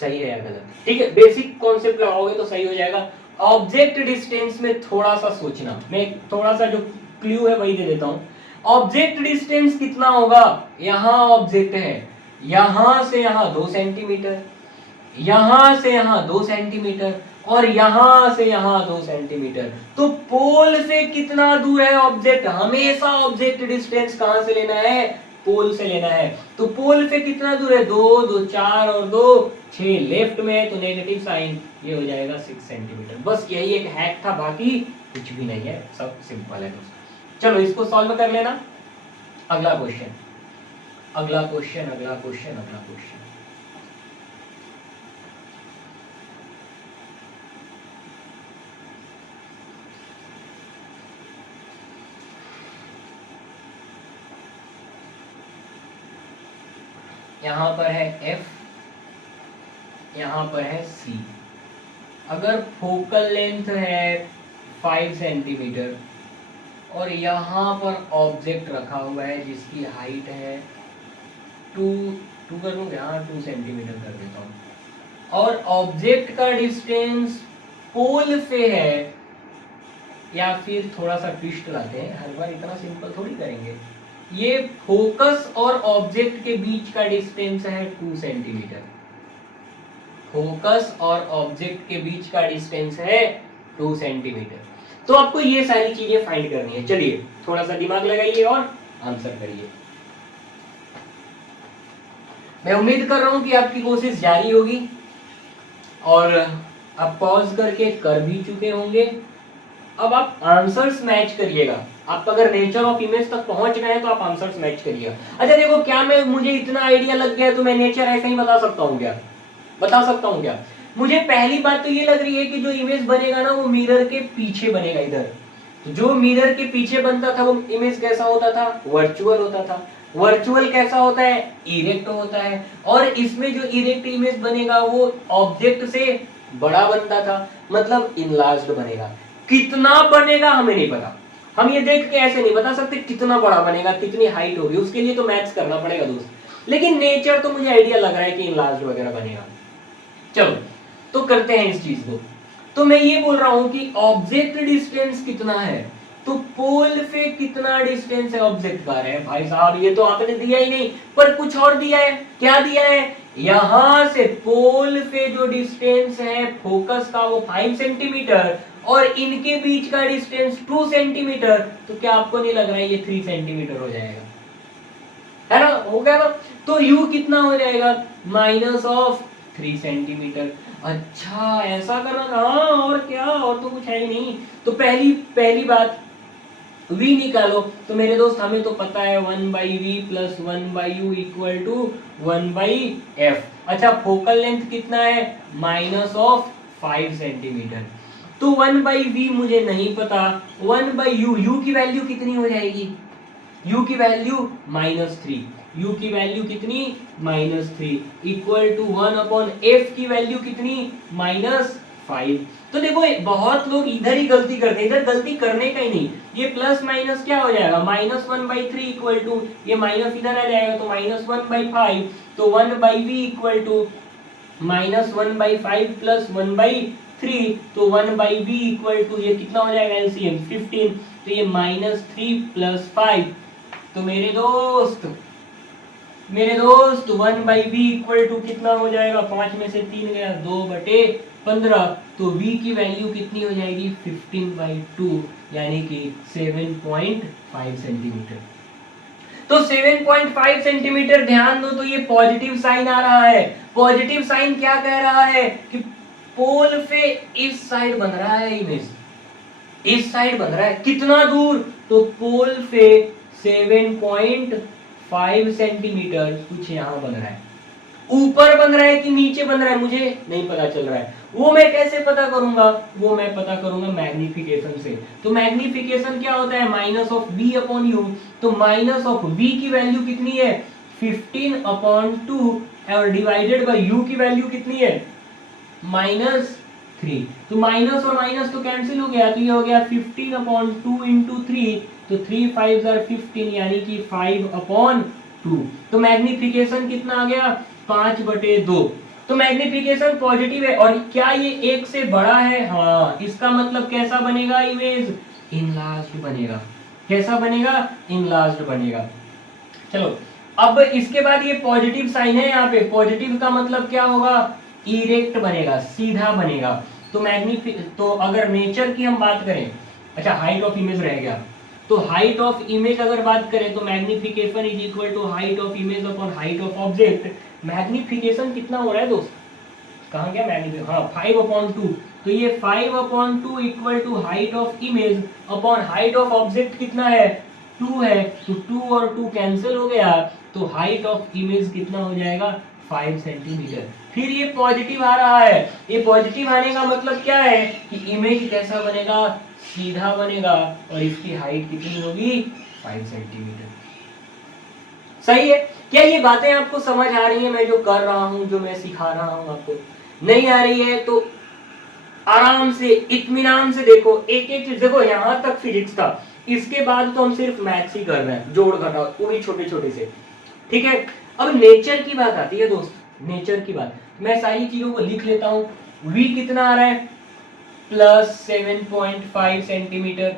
सही है या गलत, ठीक है। बेसिक कॉन्सेप्ट लगाओगे तो सही हो जाएगा। ऑब्जेक्ट डिस्टेंस में थोड़ा सा सोचना, मैं थोड़ा सा जो क्लू है वही दे देता हूँ। ऑब्जेक्ट डिस्टेंस कितना होगा, यहाँ ऑब्जेक्ट है, यहां से यहाँ 2 सेंटीमीटर, यहां से यहां 2 सेंटीमीटर, और यहां से यहां 2 सेंटीमीटर। तो पोल से कितना दूर है ऑब्जेक्ट, हमेशा ऑब्जेक्ट डिस्टेंस कहां से लेना है, पोल से लेना है। तो पोल से कितना दूर है, 2 2 4 और 2 6, लेफ्ट में है तो नेगेटिव साइन, ये हो जाएगा 6 सेंटीमीटर। बस यही एक हैक था, बाकी कुछ भी नहीं है, सब सिंपल है दोस्तों। चलो इसको सॉल्व कर लेना। अगला क्वेश्चन, अगला क्वेश्चन, अगला क्वेश्चन, अगला क्वेश्चन। यहां पर है F, यहां पर है C। अगर फोकल लेंथ है 5 सेंटीमीटर और यहां पर ऑब्जेक्ट रखा हुआ है जिसकी हाइट है 2 कर लूँ, यहाँ 2 सेंटीमीटर कर देता हूँ, और ऑब्जेक्ट का डिस्टेंस पोल से है, या फिर थोड़ा सा ट्विस्ट लाते हैं, हर बार इतना सिंपल थोड़ी करेंगे। ये फोकस और ऑब्जेक्ट के बीच का डिस्टेंस है 2 सेंटीमीटर, फोकस और ऑब्जेक्ट के बीच का डिस्टेंस है 2 सेंटीमीटर। तो आपको ये सारी चीजें फाइंड करनी है। चलिए थोड़ा सा दिमाग लगाइए और आंसर करिए। मैं उम्मीद कर रहा हूं कि आपकी कोशिश जारी होगी और आप पॉज करके कर भी चुके होंगे। अब आप आंसर्स मैच करिएगा। आप अगर नेचर ऑफ इमेज तक पहुंच गए हैं तो आप आंसर्स मैच करिएगा। अच्छा देखो, क्या मैं मुझे इतना आइडिया लग गया तो मैं नेचर ऐसे ही बता सकता हूँ क्या, बता सकता हूँ क्या? मुझे पहली बात तो ये लग रही है कि जो इमेज बनेगा ना वो मिरर के पीछे बनेगा। इधर तो जो मिरर के पीछे बनता था वो इमेज कैसा होता था, वर्चुअल होता था। वर्चुअल कैसा होता है, इरेक्ट होता है। और इसमें जो इरेक्ट इमेज बनेगा वो ऑब्जेक्ट से बड़ा बनता था, मतलब इनलार्ज्ड बनेगा। कितना बनेगा हमें नहीं पता, हम ये देख के ऐसे नहीं बता सकते कितना बड़ा बनेगा, कितनी हाइट होगी, उसके लिए तो मैथ्स करना पड़ेगा दोस्त। लेकिन नेचर तो मुझे आइडिया लग रहा है कि इनलार्ज्ड वगैरह बनेगा। चलो तो करते हैं इस चीज को। तो मैं ये बोल रहा हूं कि ऑब्जेक्ट डिस्टेंस कितना है, तो पोल से कितना डिस्टेंस है ऑब्जेक्ट का। है भाई साहब ये तो आपने दिया ही नहीं, पर कुछ और दिया है। क्या दिया है, यहां से पोल से जो डिस्टेंस है फोकस का वो 5 सेंटीमीटर और इनके बीच का डिस्टेंस 2 सेंटीमीटर। तो क्या आपको नहीं लग रहा है ये 3 सेंटीमीटर हो जाएगा, है ना, हो गया ना। तो u कितना हो जाएगा, माइनस ऑफ 3 सेंटीमीटर। अच्छा ऐसा करना था, और क्या, और तो कुछ है ही नहीं। तो पहली बात v निकालो। तो मेरे दोस्त हमें तो पता है 1/v plus 1/u equal to 1/f। अच्छा फोकल लेंथ कितना है, माइनस ऑफ 5 सेंटीमीटर। तो 1/v मुझे नहीं पता, 1/u, u की वैल्यू कितनी हो जाएगी, u की वैल्यू -3, u की वैल्यू कितनी, -3 इक्वल टू 1/f की वैल्यू कितनी, -5। तो देखो बहुत लोग इधर ही गलती करते हैं, इधर गलती करने का ही नहीं। ये प्लस माइनस क्या हो जाएगा, -1/3 इक्वल टू, ये माइनस इधर आ जाएगा तो -1/5। तो 1/v इक्वल टू -1/5 प्लस 1/3। तो 1/v इक्वल टू ये कितना हो जाएगा एलसीएम 15। तो ये -3 प्लस 5। तो मेरे दोस्त 1/v इक्वल टू कितना हो जाएगा, 5 में से 3 गया, 2/15। तो v की वैल्यू कितनी हो जाएगी, 15/2 यानी कि 7.5 सेंटीमीटर। तो 7.5 सेंटीमीटर, ध्यान दो तो ये पॉजिटिव साइन आ रहा है। पॉजिटिव साइन क्या कह रहा है कि पोल से इस साइड बन रहा है इमेज, इस साइड बन रहा है। कितना दूर, तो पोल से 7.5 5 सेंटीमीटर कुछ यहाँ बन रहा है, ऊपर बन रहा है कि नीचे बन रहा है मुझे नहीं पता चल रहा है। वो मैं कैसे पता करूंगा? वो मैं पता करूंगा मैग्निफिकेशन से। तो मैग्निफिकेशन क्या होता है? Minus of B upon U. तो माइनस ऑफ बी की वैल्यू कितनी है? 15 अपॉन 2 और डिवाइडेड बाय यू की वैल्यू कितनी है? -3। तो माइनस और माइनस तो कैंसिल हो गया, तो ये हो गया 15 अपॉन 2 इंटू 3। तो 3 5 15 यानी कि 5 अपॉन 2। तो मैग्निफिकेशन कितना आ गया? 5/2। तो मैग्निफिकेशन पॉजिटिव है। और क्या ये एक से बड़ा है? हाँ, इसका मतलब कैसा बनेगा इमेज? इनलार्ज्ड बनेगा। कैसा बनेगा? इनलार्ज्ड बनेगा। चलो, अब इसके बाद ये पॉजिटिव साइन है यहाँ पे। पॉजिटिव का मतलब क्या होगा? इरेक्ट बनेगा, सीधा बनेगा। तो अगर नेचर की हम बात करें, अच्छा हाइट ऑफ इमेज रह गया, तो हाइट ऑफ इमेज अगर बात करें तो magnification is equal to height of image upon height of object. Magnification कितना हो रहा है दोस्त? कहाँ गया मैग्निफिकेशन? हाँ, 5/2। तो ये 5/2 equal to height of image upon height of object कितना है? 2 है। तो 2 और 2 कैंसिल हो गया, तो हाइट ऑफ इमेज कितना हो जाएगा? 5 सेंटीमीटर। फिर ये पॉजिटिव आ रहा है। ये पॉजिटिव आने का मतलब क्या है कि इमेज कैसा बनेगा? सीधा बनेगा। और इसकी हाइट कितनी होगी? 5 सेंटीमीटर। सही है? क्या ये बातें आपको समझ आ रही है? मैं जो कर रहा हूं, जो मैं सिखा रहा हूं आपको, नहीं आ रही है तो आराम से इत्मीनान से देखो, एक एक चीज देखो। यहां तक फिजिक्स था, इसके बाद तो हम सिर्फ मैथ्स ही कर रहे हैं, जोड़ घटाव, वो भी छोटे छोटे से। ठीक है, अब नेचर की बात आती है दोस्त। नेचर की बात मैं सारी चीजों को लिख लेता हूं। v कितना आ रहा है? +7.5 सेंटीमीटर।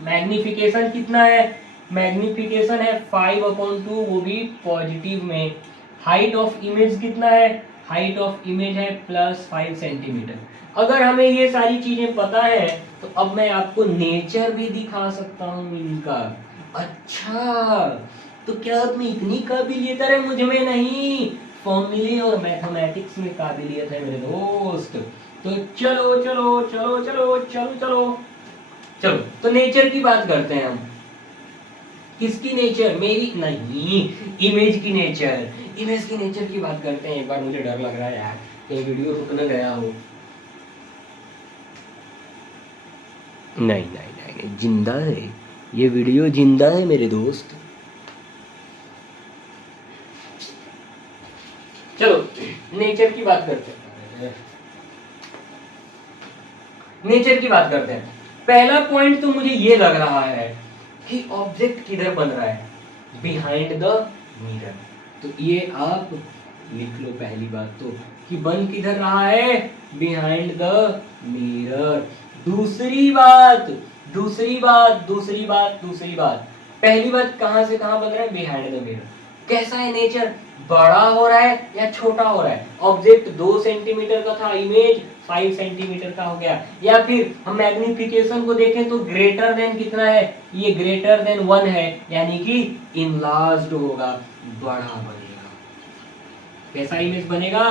मैग्निफिकेशन कितना है? मैग्निफिकेशन है 5/2, वो भी पॉजिटिव में। हाइट ऑफ इमेज कितना है? हाइट ऑफ इमेज है +5 सेंटीमीटर। अगर हमें ये सारी चीजें पता है तो अब मैं आपको नेचर भी दिखा सकता हूँ इनका। अच्छा, तो क्या आप में इतनी काबिलियत है? मुझ में नहीं, फॉर्मूले और मैथमेटिक्स में काबिलियत है मेरे दोस्त। तो चलो चलो चलो चलो चलो चलो चलो, तो नेचर की बात करते हैं हम। किसकी नेचर? मेरी नहीं, इमेज की नेचर। इमेज की नेचर की बात करते हैं। एक बार मुझे डर लग रहा है यार, कहीं वीडियो रुक न गया हो। नहीं नहीं नहीं नहीं, जिंदा है ये वीडियो, जिंदा है मेरे दोस्त। चलो नेचर की बात करते हैं। नेचर की बात करते हैं। पहला पॉइंट तो मुझे ये लग रहा है कि ऑब्जेक्ट किधर बन रहा है? Behind the mirror. तो ये आप लिख लो पहली बात तो, कि बन किधर रहा है? Behind the mirror. दूसरी बात दूसरी बात दूसरी बात दूसरी बात, पहली बात कहां से कहां बन रहा है? Behind the mirror. कैसा है नेचर? बड़ा हो रहा है या छोटा हो रहा है? ऑब्जेक्ट 2 सेंटीमीटर का था, इमेज 5 सेंटीमीटर का हो गया। या फिर हम मैग्निफिकेशन को देखें तो ग्रेटर देन कितना है? ये ग्रेटर देन 1 है, यानी कि इनलार्ज्ड होगा, बड़ा बनेगा। कैसा इमेज बनेगा?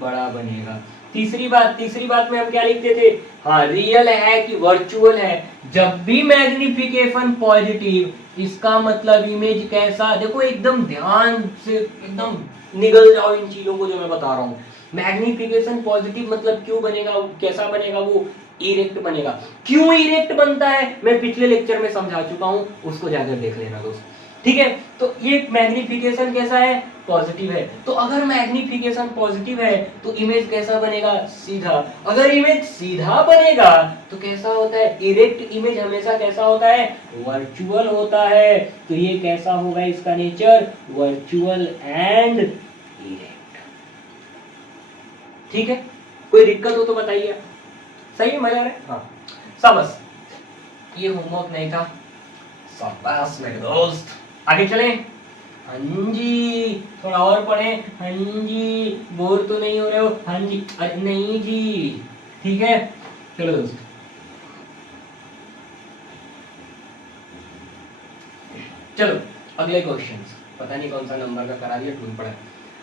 बड़ा बनेगा। तीसरी बात में हम क्या लिखते थे? हाँ, रियल है कि वर्चुअल है। जब भी मैग्निफिकेशन पॉजिटिव, इसका मतलब इमेज कैसा? देखो एकदम ध्यान से, एकदम निगल जाओ इन चीजों को जो मैं बता रहा हूँ। मैग्निफिकेशन पॉजिटिव मतलब क्यों बनेगा? कैसा बनेगा? वो इरेक्ट बनेगा। क्यों इरेक्ट बनता है मैं पिछले लेक्चर में समझा चुका हूँ, उसको जाकर देख लेना दोस्त। ठीक है, तो ये मैग्निफिकेशन कैसा है? पॉजिटिव है। तो अगर मैग्निफिकेशन पॉजिटिव है तो इमेज कैसा बनेगा? सीधा। अगर इमेज सीधा बनेगा तो कैसा होता है? इरेक्ट इमेज हमेशा कैसा होता है? वर्चुअल होता है। तो ये कैसा होगा इसका नेचर? Virtual and erect. ठीक है, कोई दिक्कत हो तो बताइए। सही है, मजा आ रहा है? हाँ, शाबाश, ये होमवर्क नहीं था। शाबाश मेरे दोस्त, आगे चलें। हाँ जी, थोड़ा और पढ़ें। हाँ जी, बोर तो नहीं हो रहे हो? हाँ जी, अरे नहीं जी, ठीक है। चलो दोस्त, चलो अगले क्वेश्चन। पता नहीं कौन सा नंबर का करा दिया, टूट पड़ा।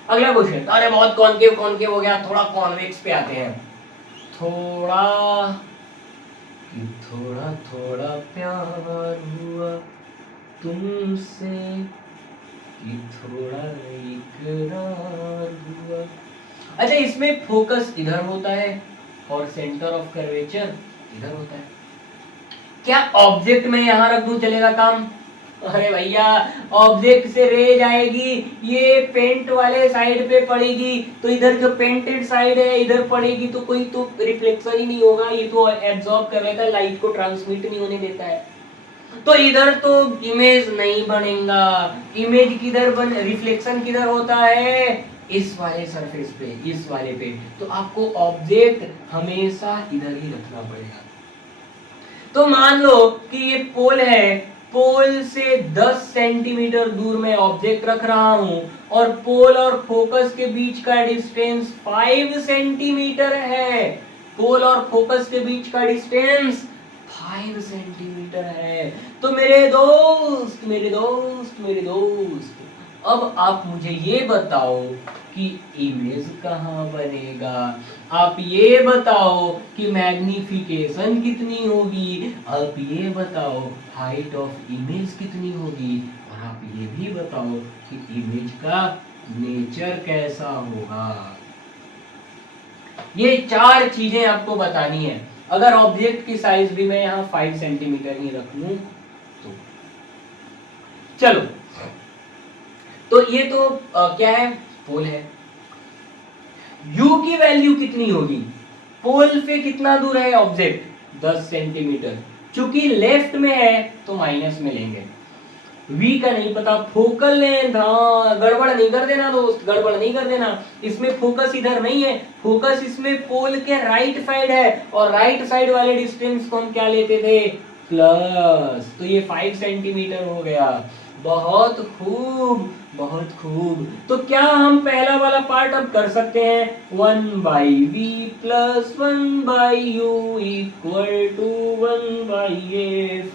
अगला क्वेश्चन, अरे बहुत कॉनकेव कॉनकेव हो गया, थोड़ा कॉन्वेक्स पे आते हैं। थोड़ा थोड़ा थोड़ा प्यार हुआ तुमसे, कि थोड़ा इकरार हुआ। अच्छा, इसमें फोकस इधर होता है और सेंटर ऑफ कर्वेचर इधर होता है। क्या ऑब्जेक्ट में यहां रख दूं चलेगा काम? अरे भैया, ऑब्जेक्ट से रे जाएगी, ये पेंट वाले साइड पे पड़ेगी, तो इधर जो पेंटेड साइड है इधर पड़ेगी, तो कोई तो रिफ्लेक्शन ही नहीं होगा, ये तो एब्जॉर्ब कर लेता है, लाइट को ट्रांसमिट नहीं होने देता है। तो इधर तो इमेज नहीं बनेगा। इमेज किधर बन, रिफ्लेक्शन किधर होता है? इस वाले सरफेस पे, इस वाले पे। तो आपको ऑब्जेक्ट हमेशा इधर ही रखना पड़ेगा। तो मान लो कि ये पोल है, पोल से 10 सेंटीमीटर दूर में ऑब्जेक्ट रख रहा हूं और पोल और फोकस के बीच का डिस्टेंस 5 सेंटीमीटर है। पोल और फोकस के बीच का डिस्टेंस 5 सेंटीमीटर है। तो मेरे दोस्त, अब आप मुझे ये बताओ कि इमेज कहाँ बनेगा? आप ये बताओ कि मैग्निफिकेशन कितनी होगी? आप ये बताओ हाइट ऑफ इमेज कितनी होगी? और आप ये भी बताओ कि इमेज का नेचर कैसा होगा? ये 4 चीजें आपको बतानी है। अगर ऑब्जेक्ट की साइज भी मैं यहाँ 5 सेंटीमीटर ही रख लूं तो चलो, तो ये तो क्या है? पोल है। u की वैल्यू कितनी होगी? पोल पे कितना दूर है ऑब्जेक्ट? 10 सेंटीमीटर। चूंकि लेफ्ट में है तो माइनस में लेंगे। v का नहीं पता, फोकल लेंथ, हाँ गड़बड़ नहीं कर देना दोस्त, गड़बड़ नहीं कर देना। इसमें फोकस इधर नहीं है, फोकस इसमें पोल के राइट साइड है, और राइट साइड वाले डिस्टेंस को हम क्या लेते थे? प्लस। तो ये 5 सेंटीमीटर हो गया। बहुत खूब, बहुत खूब। तो क्या हम पहला वाला पार्ट अब कर सकते हैं? 1/v plus 1/u equal to 1/f।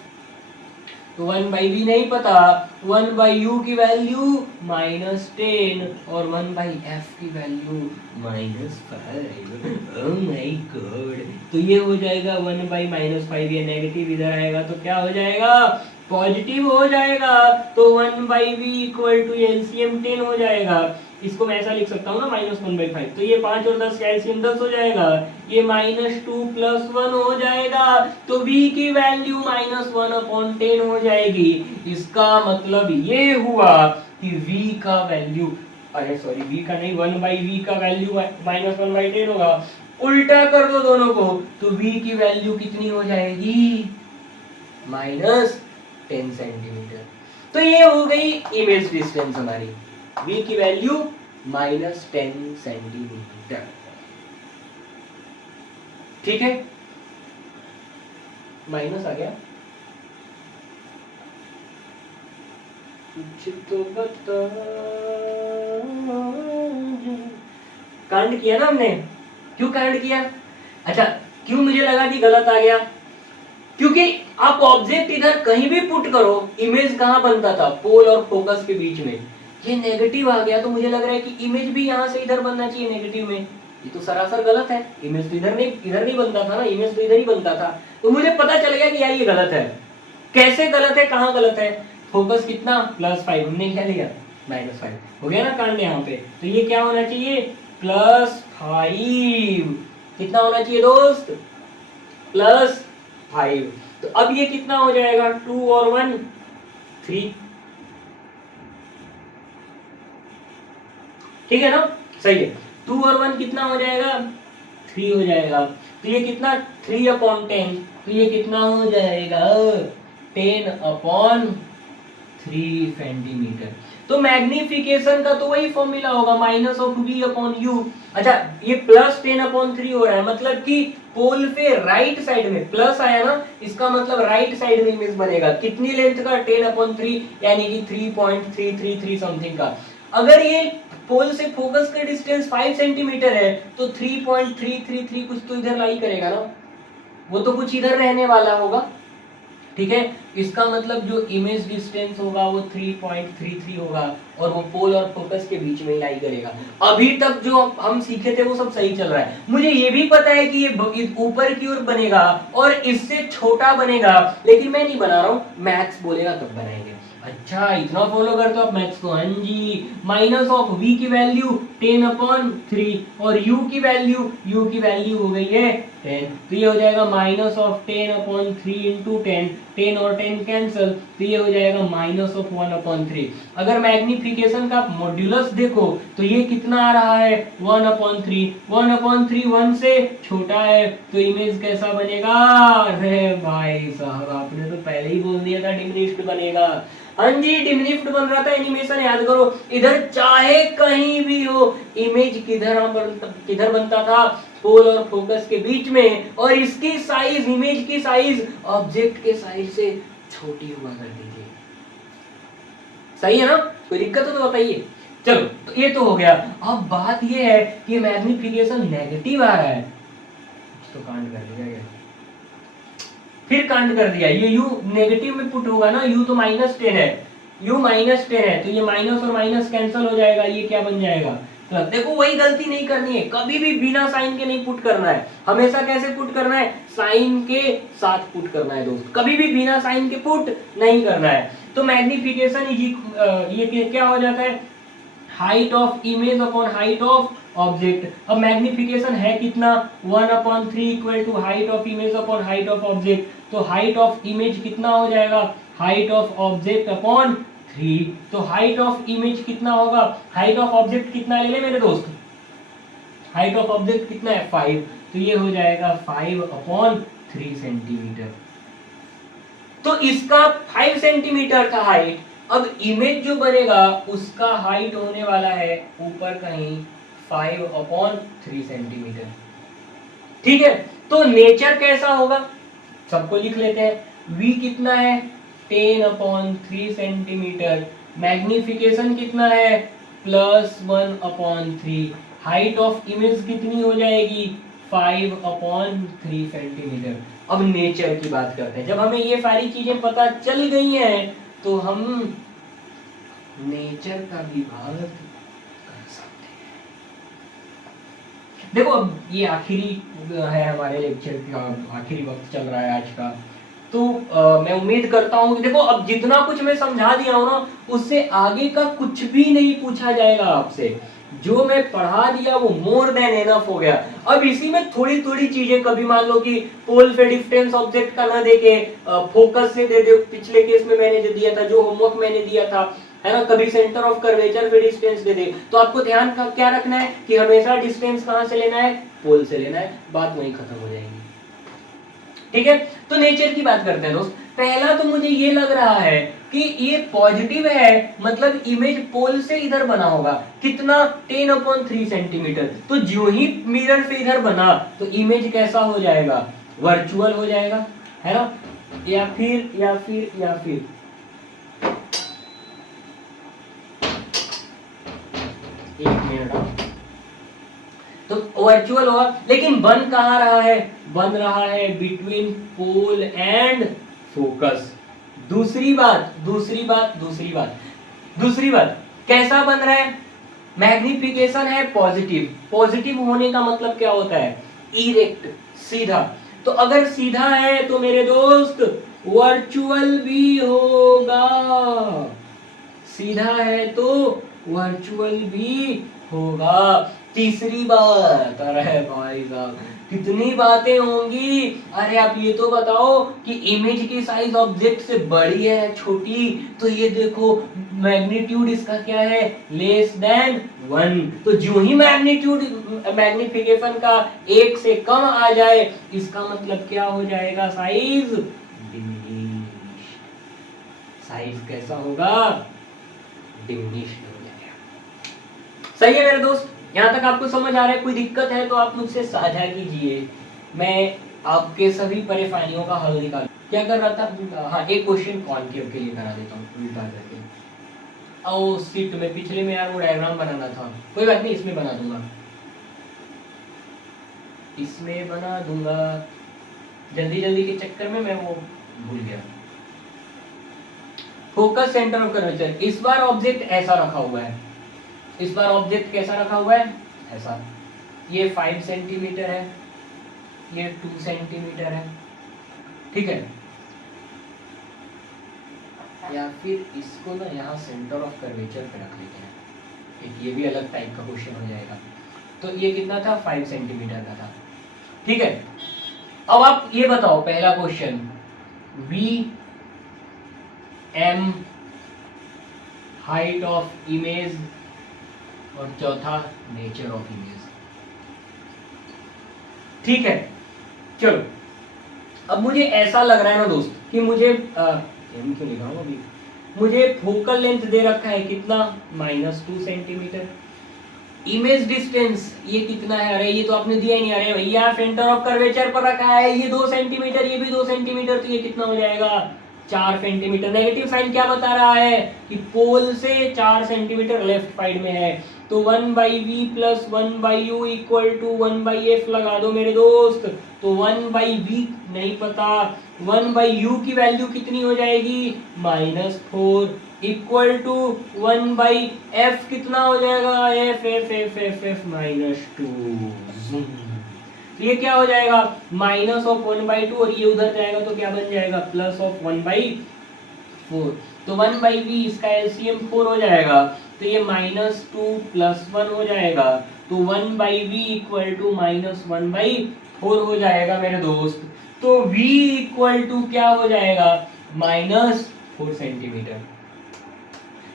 तो 1/v नहीं पता, 1/u की वैल्यू -10 और 1/f की वैल्यू -5। Oh my God. तो ये हो जाएगा 1/-5, ये नेगेटिव इधर आएगा तो क्या हो जाएगा? पॉजिटिव हो जाएगा। तो 1/v इक्वल टू एलसीएम 10 हो जाएगा। इसको मैं ऐसा लिख सकता हूँ ना, -1/5। तो ये 5 और 10 का एलसीएम 10 हो जाएगा। ये -2 + 1 हो जाएगा। तो v की वैल्यू -1/10 हो जाएगी। इसका मतलब ये हुआ कि v का वैल्यू, अरे सॉरी, v का नहीं, 1/v का वैल्यू -1/10 होगा। उल्टा कर दो दोनों को, तो v की वैल्यू कितनी हो जाएगी? -10 सेंटीमीटर। तो ये हो गई इमेज डिस्टेंस हमारी, v की वैल्यू -10 सेंटीमीटर। ठीक है, माइनस आ गया, कुछ तो बता। कांड किया ना हमने? क्यों कांड किया? अच्छा, क्यों मुझे लगा कि गलत आ गया? क्योंकि आप ऑब्जेक्ट इधर कहीं भी पुट करो, इमेज कहां बनता था? पोल और फोकस के बीच में। ये नेगेटिव आ गया, तो मुझे लग रहा है कि इमेज भी यहां से इधर बनना चाहिए नेगेटिव में। ये तो सरासर गलत है। इमेज तो इधर नहीं बनता था ना, इमेज तो इधर ही बनता था। तो मुझे पता चल गया कि यार ये गलत है। कैसे गलत है, कहां गलत है? फोकस कितना? +5, हमने क्या लिया? -5 हो गया ना कांड यहाँ पे। तो ये क्या होना चाहिए? +5। कितना होना चाहिए दोस्त? +5। तो अब ये कितना हो जाएगा? 2 और 1 3। ठीक है ना? सही है। 2 और 1 कितना हो जाएगा? 3 हो जाएगा। तो ये कितना? 3/10। तो ये कितना हो जाएगा? 10/3 सेंटीमीटर। तो मैग्निफिकेशन का तो वही फॉर्मूला होगा, -v/u। अच्छा, ये +10/3 हो रहा है, मतलब कि पोल पे राइट साइड में प्लस आया ना, इसका मतलब राइट साइड में इमेज बनेगा। कितनी लेंथ का? 10/3, यानी कि 3.333 समथिंग का। अगर ये पोल से फोकस का डिस्टेंस 5 सेंटीमीटर है, तो 3.333 कुछ तो इधर लाई करेगा ना, वो तो कुछ इधर रहने वाला होगा। ठीक है, इसका मतलब जो इमेज डिस्टेंस होगा वो 3.33 होगा, और वो पोल और फोकस के बीच में लाई करेगा। अभी तक जो हम सीखे थे वो सब सही चल रहा है। मुझे ये भी पता है कि ये ऊपर की ओर बनेगा और इससे छोटा बनेगा, लेकिन मैं नहीं बना रहा हूँ, मैथ्स बोलेगा तब बनाएंगे। अच्छा इतना फॉलो करते हो आप मैथ्स को। हाँ जी, माइनस ऑफ v की वैल्यू 10/3 और u की वैल्यू हो गई है 10, तो ये हो जाएगा माइनस ऑफ 10/3 इंटू 10, 10 और 10 कैंसल, तो ये हो जाएगा माइनस ऑफ 1/3। अगर मैग्निफिकेशन का मॉड्यूलस देखो तो ये कितना आ रहा है 1/3, 1/3 1 से छोटा है, तो इमेज कैसा बनेगा? अरे भाई साहब आपने तो पहले ही बोल दिया था डिमिनिश्ड बनेगा। हाँ जी डिमिनिश्ड बन रहा था एनिमेशन, याद करो इधर चाहे कहीं भी हो इमेज किधर बनता था? पोल और फोकस के बीच में, और इसकी साइज, इमेज की साइज ऑब्जेक्ट के साइज से छोटी हुआ करती थी। सही है ना? कोई दिक्कत हो तो बताइए। चलो तो ये तो हो गया। अब बात ये है कि मैग्निफिकेशन नेगेटिव आ रहा है, तो कांड कर दिया गया, फिर कांड कर दिया। ये u नेगेटिव में पुट होगा ना, u तो -10 है, u -10 है, तो ये माइनस और माइनस कैंसिल हो जाएगा, ये क्या बन जाएगा? तो देखो वही गलती नहीं करनी है, कभी भी बिना साइन के नहीं पुट करना है, हमेशा कैसे पुट करना है? साइन के साथ पुट करना है दोस्त, कभी भी बिना साइन के पुट नहीं करना है। तो मैग्निफिकेशन ये क्या हो जाता है? Height of image upon height of object. अब मैग्निफिकेशन है कितना? 1/3 equal to height of image upon height of object, तो हाइट ऑफ इमेज कितना हो जाएगा? हाइट ऑफ ऑब्जेक्ट अपॉन 3, तो हाइट ऑफ इमेज कितना होगा? हाइट ऑफ ऑब्जेक्ट कितना ले ले मेरे दोस्त? हाइट ऑफ ऑब्जेक्ट कितना है? 5, तो ये हो जाएगा 5/3 सेंटीमीटर। तो इसका 5 सेंटीमीटर था हाइट, अब इमेज जो बनेगा उसका हाइट होने वाला है ऊपर कहीं 5/3 सेंटीमीटर। ठीक है, तो नेचर कैसा होगा सबको लिख लेते हैं। v कितना है? 10/3 सेंटीमीटर। मैग्निफिकेशन कितना है? +1/3। हाइट ऑफ इमेज कितनी हो जाएगी? 5/3 सेंटीमीटर। अब नेचर की बात करते हैं। जब हमें ये सारी चीजें पता चल गई हैं तो हम नेचर का विभाग कर सकते हैं। देखो अब ये आखिरी है हमारे लेक्चर का, आखिरी वक्त चल रहा है आज का, तो मैं उम्मीद करता हूँ कि देखो अब जितना कुछ मैं समझा दिया हूँ ना, उससे आगे का कुछ भी नहीं पूछा जाएगा आपसे। जो मैं पढ़ा दिया वो मोर देन एनफ हो गया। अब इसी में थोड़ी थोड़ी चीजें, कभी मान लो कि पोल पे डिफरेंस ऑब्जेक्ट का ना देके फोकस से दे दे, पिछले केस में मैंने जो दिया था, जो होमवर्क मैंने दिया था, है ना, कभी सेंटर ऑफ कर्वेचर पे डिस्टेंस दे दे, तो आपको ध्यान का क्या रखना है कि हमेशा डिस्टेंस कहां से लेना है? पोल से लेना है, बात वहीं खत्म हो जाएगी। ठीक है, तो नेचर की बात करते हैं दोस्त। पहला तो मुझे ये लग रहा है कि ये पॉजिटिव है, मतलब इमेज पोल से इधर बना होगा, कितना? 10/3 सेंटीमीटर। तो जो ही मिरर से इधर बना तो इमेज कैसा हो जाएगा? वर्चुअल हो जाएगा, है ना? या फिर एक मिनट, तो वर्चुअल होगा, लेकिन बन कहाँ रहा है? बन रहा है बिटवीन पोल एंड फोकस। दूसरी बात कैसा बन रहा है? मैग्निफिकेशन है पॉजिटिव। पॉजिटिव होने का मतलब क्या होता है? इरेक्ट, सीधा। तो अगर सीधा है तो मेरे दोस्त वर्चुअल भी होगा, सीधा है तो वर्चुअल भी होगा। तीसरी बात, अरे भाई साहब कितनी बातें होंगी। अरे आप ये तो बताओ कि इमेज की साइज ऑब्जेक्ट से बड़ी है छोटी, तो ये देखो मैग्नीट्यूड इसका क्या है? Less than 1। तो जो ही मैग्निफिकेशन का 1 से कम आ जाए, इसका मतलब क्या हो जाएगा? Size diminish. साइज कैसा होगा? डिमिनिश्ड हो जाएगा। सही है मेरे दोस्त, यहाँ तक आपको समझ आ रहा है? कोई दिक्कत है तो आप मुझसे साझा कीजिए, मैं आपके सभी परेशानियों का हल निकाल। क्या कर रहा था? हाँ, एक क्वेश्चन कॉनकेव के लिए करा देता हूँ उल्टा करके। ओ शिट, में पिछले में यार वो डायग्राम बनाना था, कोई बात नहीं, इसमें बना दूंगा, जल्दी के चक्कर में मैं वो भूल गया। Focus centre of curvature. इस बार ऑब्जेक्ट ऐसा रखा हुआ है, इस बार ऑब्जेक्ट कैसा रखा हुआ है? ऐसा। ये 5 सेंटीमीटर है, ये 2 सेंटीमीटर है, ठीक है। या फिर इसको ना यहाँ सेंटर ऑफ कर्वेचर पे रख लेते हैं, एक ये भी अलग टाइप का क्वेश्चन हो जाएगा। तो ये कितना था, 5 सेंटीमीटर का था। ठीक है, अब आप ये बताओ, पहला question V M height of image और चौथा नेचर ऑफ इमेज। ठीक है, चलो अब मुझे ऐसा लग रहा है ना दोस्त कि मुझे एम क्यों लिखा हूं अभी, मुझे फोकल लेंथ दे रखा है कितना, -2 सेंटीमीटर। इमेज डिस्टेंस ये कितना है, अरे ये तो आपने दिया ही नहीं, अरे भैया सेंटर ऑफ कर्वेचर पर रखा है, ये 2 सेंटीमीटर, ये भी 2 सेंटीमीटर, तो ये कितना हो जाएगा, 4 सेंटीमीटर। नेगेटिव साइन क्या बता रहा है कि पोल से 4 सेंटीमीटर लेफ्ट साइड में है, तो 1/v plus 1/u equal to 1/f लगा दो मेरे दोस्त। तो 1/v नहीं पता, 1/u की वैल्यू कितनी हो जाएगी, -4 इक्वल टू 1/f कितना हो जाएगा, f f f f f -2। तो ये क्या हो जाएगा, -1/2 और ये उधर जाएगा तो क्या बन जाएगा, +1/4। तो 1/v इसका एलसीएम 4 हो जाएगा, तो ये -2 + 1 हो जाएगा, तो 1/v इक्वल टू -1/4 हो जाएगा मेरे दोस्त। तो v इक्वल टू क्या हो जाएगा, -4 सेंटीमीटर।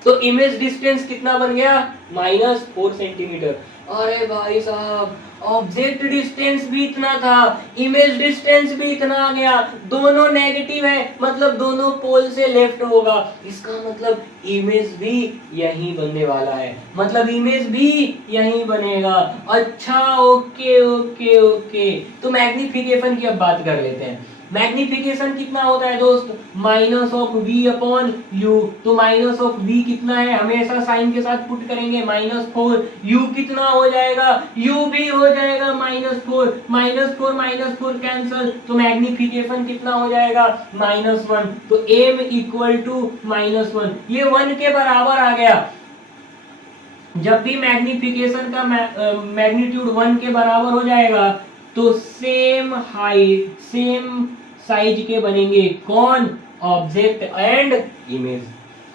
तो इमेज डिस्टेंस कितना बन गया, -4 सेंटीमीटर। अरे भाई साहब, ऑब्जेक्ट डिस्टेंस भी इतना था, इमेज डिस्टेंस भी इतना आ गया, दोनों नेगेटिव है, मतलब दोनों पोल से लेफ्ट होगा, इसका मतलब इमेज भी यही बनने वाला है, मतलब इमेज भी यही बनेगा। अच्छा, ओके ओके ओके, तो मैग्निफिकेशन की अब बात कर लेते हैं। मैग्निफिकेशन कितना होता है दोस्त, -v/u। तो -v कितना है, हमेशा साइन के साथ पुट करेंगे, -4। u कितना हो जाएगा, u भी हो जाएगा -4, -4 कैंसल, तो मैग्निफिकेशन कितना हो जाएगा, -1। तो m इक्वल टू -1, ये 1 के बराबर आ गया। जब भी मैग्निफिकेशन का मैग्नीट्यूड 1 के बराबर हो जाएगा तो सेम हाइट सेम साइज के बनेंगे, कौन, ऑब्जेक्ट एंड इमेज।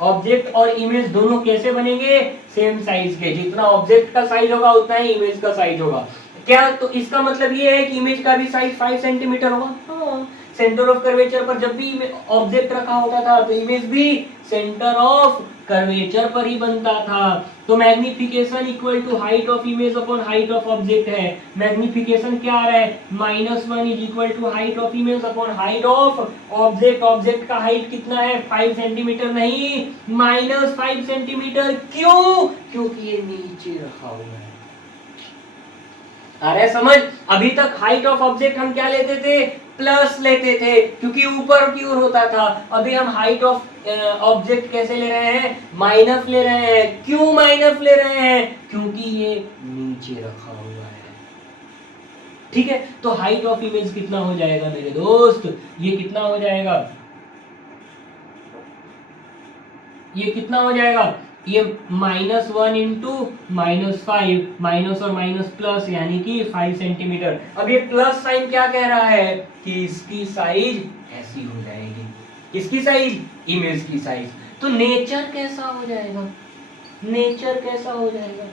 ऑब्जेक्ट और इमेज दोनों कैसे बनेंगे, सेम साइज के, जितना ऑब्जेक्ट का साइज होगा उतना ही इमेज का साइज होगा। क्या, तो इसका मतलब ये है कि इमेज का भी साइज 5 सेंटीमीटर होगा। हाँ, सेंटर ऑफ कर्वेचर पर जब भी ऑब्जेक्ट रखा होता था तो इमेज भी सेंटर ऑफ कर्वेचर पर ही बनता था। तो magnification equal to height of image upon height of object है। मैग्निफिकेशन क्या आ रहा है, -1 is equal to height of image upon height of object. Object का हाइट कितना है, 5 सेंटीमीटर नहीं, -5 सेंटीमीटर। क्यों, क्योंकि ये नीचे रखा हुआ है। अरे समझ, अभी तक हाइट ऑफ ऑब्जेक्ट हम क्या लेते थे, प्लस लेते थे, क्योंकि ऊपर की ओर होता था। अभी हम हाइट ऑफ ऑब्जेक्ट कैसे ले रहे हैं, माइनस ले रहे हैं। क्यों माइनस ले रहे हैं, क्योंकि ये नीचे रखा हुआ है। ठीक है, तो हाइट ऑफ इमेज कितना हो जाएगा मेरे दोस्त, ये कितना हो जाएगा, ये कितना हो जाएगा, ये -1 इंटू -5, माइनस और माइनस प्लस, यानी कि 5 सेंटीमीटर। अब ये प्लस साइन क्या कह रहा है कि इसकी साइज ऐसी हो जाएगी, किसकी साइज, इमेज की साइज। तो नेचर कैसा हो जाएगा, नेचर कैसा हो जाएगा,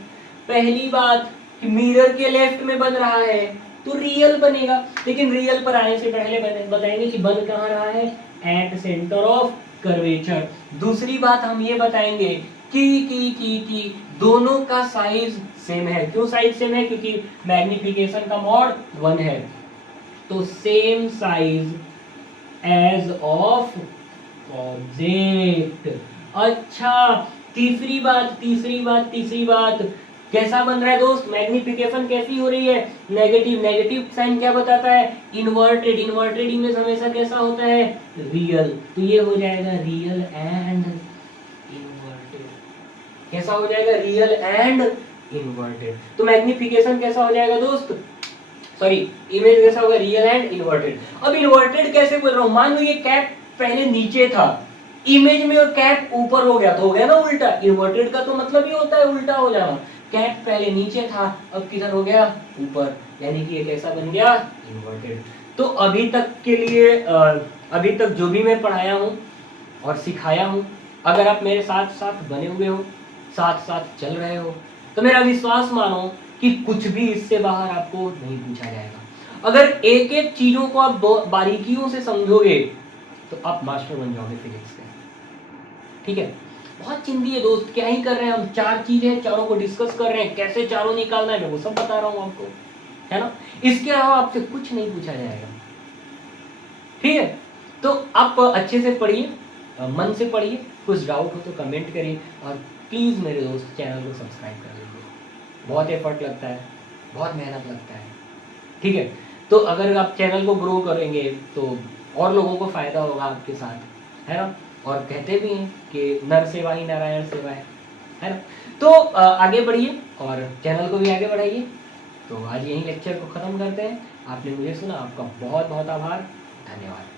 पहली बात कि मिरर के लेफ्ट में बन रहा है तो रियल बनेगा, लेकिन रियल पर आने से पहले बताएंगे कि बन कहाँ रहा है, एट सेंटर ऑफ कर्वेचर। दूसरी बात हम ये बताएंगे कि दोनों का साइज सेम है। क्यों साइज सेम है, क्योंकि मैग्निफिकेशन का मॉड 1 है, तो same size as of object. अच्छा, तीसरी बात कैसा बन रहा है दोस्त, मैग्निफिकेशन कैसी हो रही है, नेगेटिव। नेगेटिव साइन क्या बताता है, इन्वर्टेड। इन्वर्टेड इमेज हमेशा कैसा होता है, रियल। तो ये हो जाएगा रियल एंड इन्वर्टेड। कैसा हो जाएगा, रियल एंड इन्वर्टेड। तो मैग्निफिकेशन कैसा हो जाएगा दोस्त, सॉरी इमेज कैसा होगा, रियल एंड इन्वर्टेड। अब इन्वर्टेड कैसे बोल रहा हूं, मान लो ये कैप पहले नीचे था, इमेज में और कैप ऊपर हो गया तो हो गया ना उल्टा। इन्वर्टेड का तो मतलब ही होता है उल्टा हो जाना। कैप पहले नीचे था, अब किधर हो गया, ऊपर, यानी कि ये कैसा बन गया, इन्वर्टेड। तो अभी तक के लिए अभी तक जो भी मैं पढ़ाया हूँ और सिखाया हूँ अगर आप मेरे साथ साथ बने हुए हो, साथ साथ चल रहे हो, तो मेरा विश्वास मानो कि कुछ भी इससे बाहर आपको नहीं पूछा जाएगा। अगर एक एक चीजों को आप बारीकियों से समझोगे तो आप मास्टर बन जाओगे फिजिक्स के। ठीक है, बहुत चिंदी है दोस्त, क्या ही कर रहे हैं हम, चार चीजें, चारों को डिस्कस कर रहे हैं, कैसे चारों निकालना है मैं वो सब बता रहा हूं आपको, है ना। इसके अलावा आपसे कुछ नहीं पूछा जाएगा। ठीक है, तो आप अच्छे से पढ़िए, मन से पढ़िए, कुछ डाउट हो तो कमेंट करिए, और प्लीज़ मेरे दोस्त चैनल को सब्सक्राइब कर लीजिए। बहुत एफर्ट लगता है, बहुत मेहनत लगता है। ठीक है, तो अगर आप चैनल को ग्रो करेंगे तो और लोगों को फ़ायदा होगा आपके साथ, है ना। और कहते भी हैं कि नर सेवा ही नारायण सेवा है ना। तो आगे बढ़िए और चैनल को भी आगे बढ़ाइए। तो आज यहीं लेक्चर को ख़त्म करते हैं। आपने मुझे सुना, आपका बहुत बहुत आभार, धन्यवाद।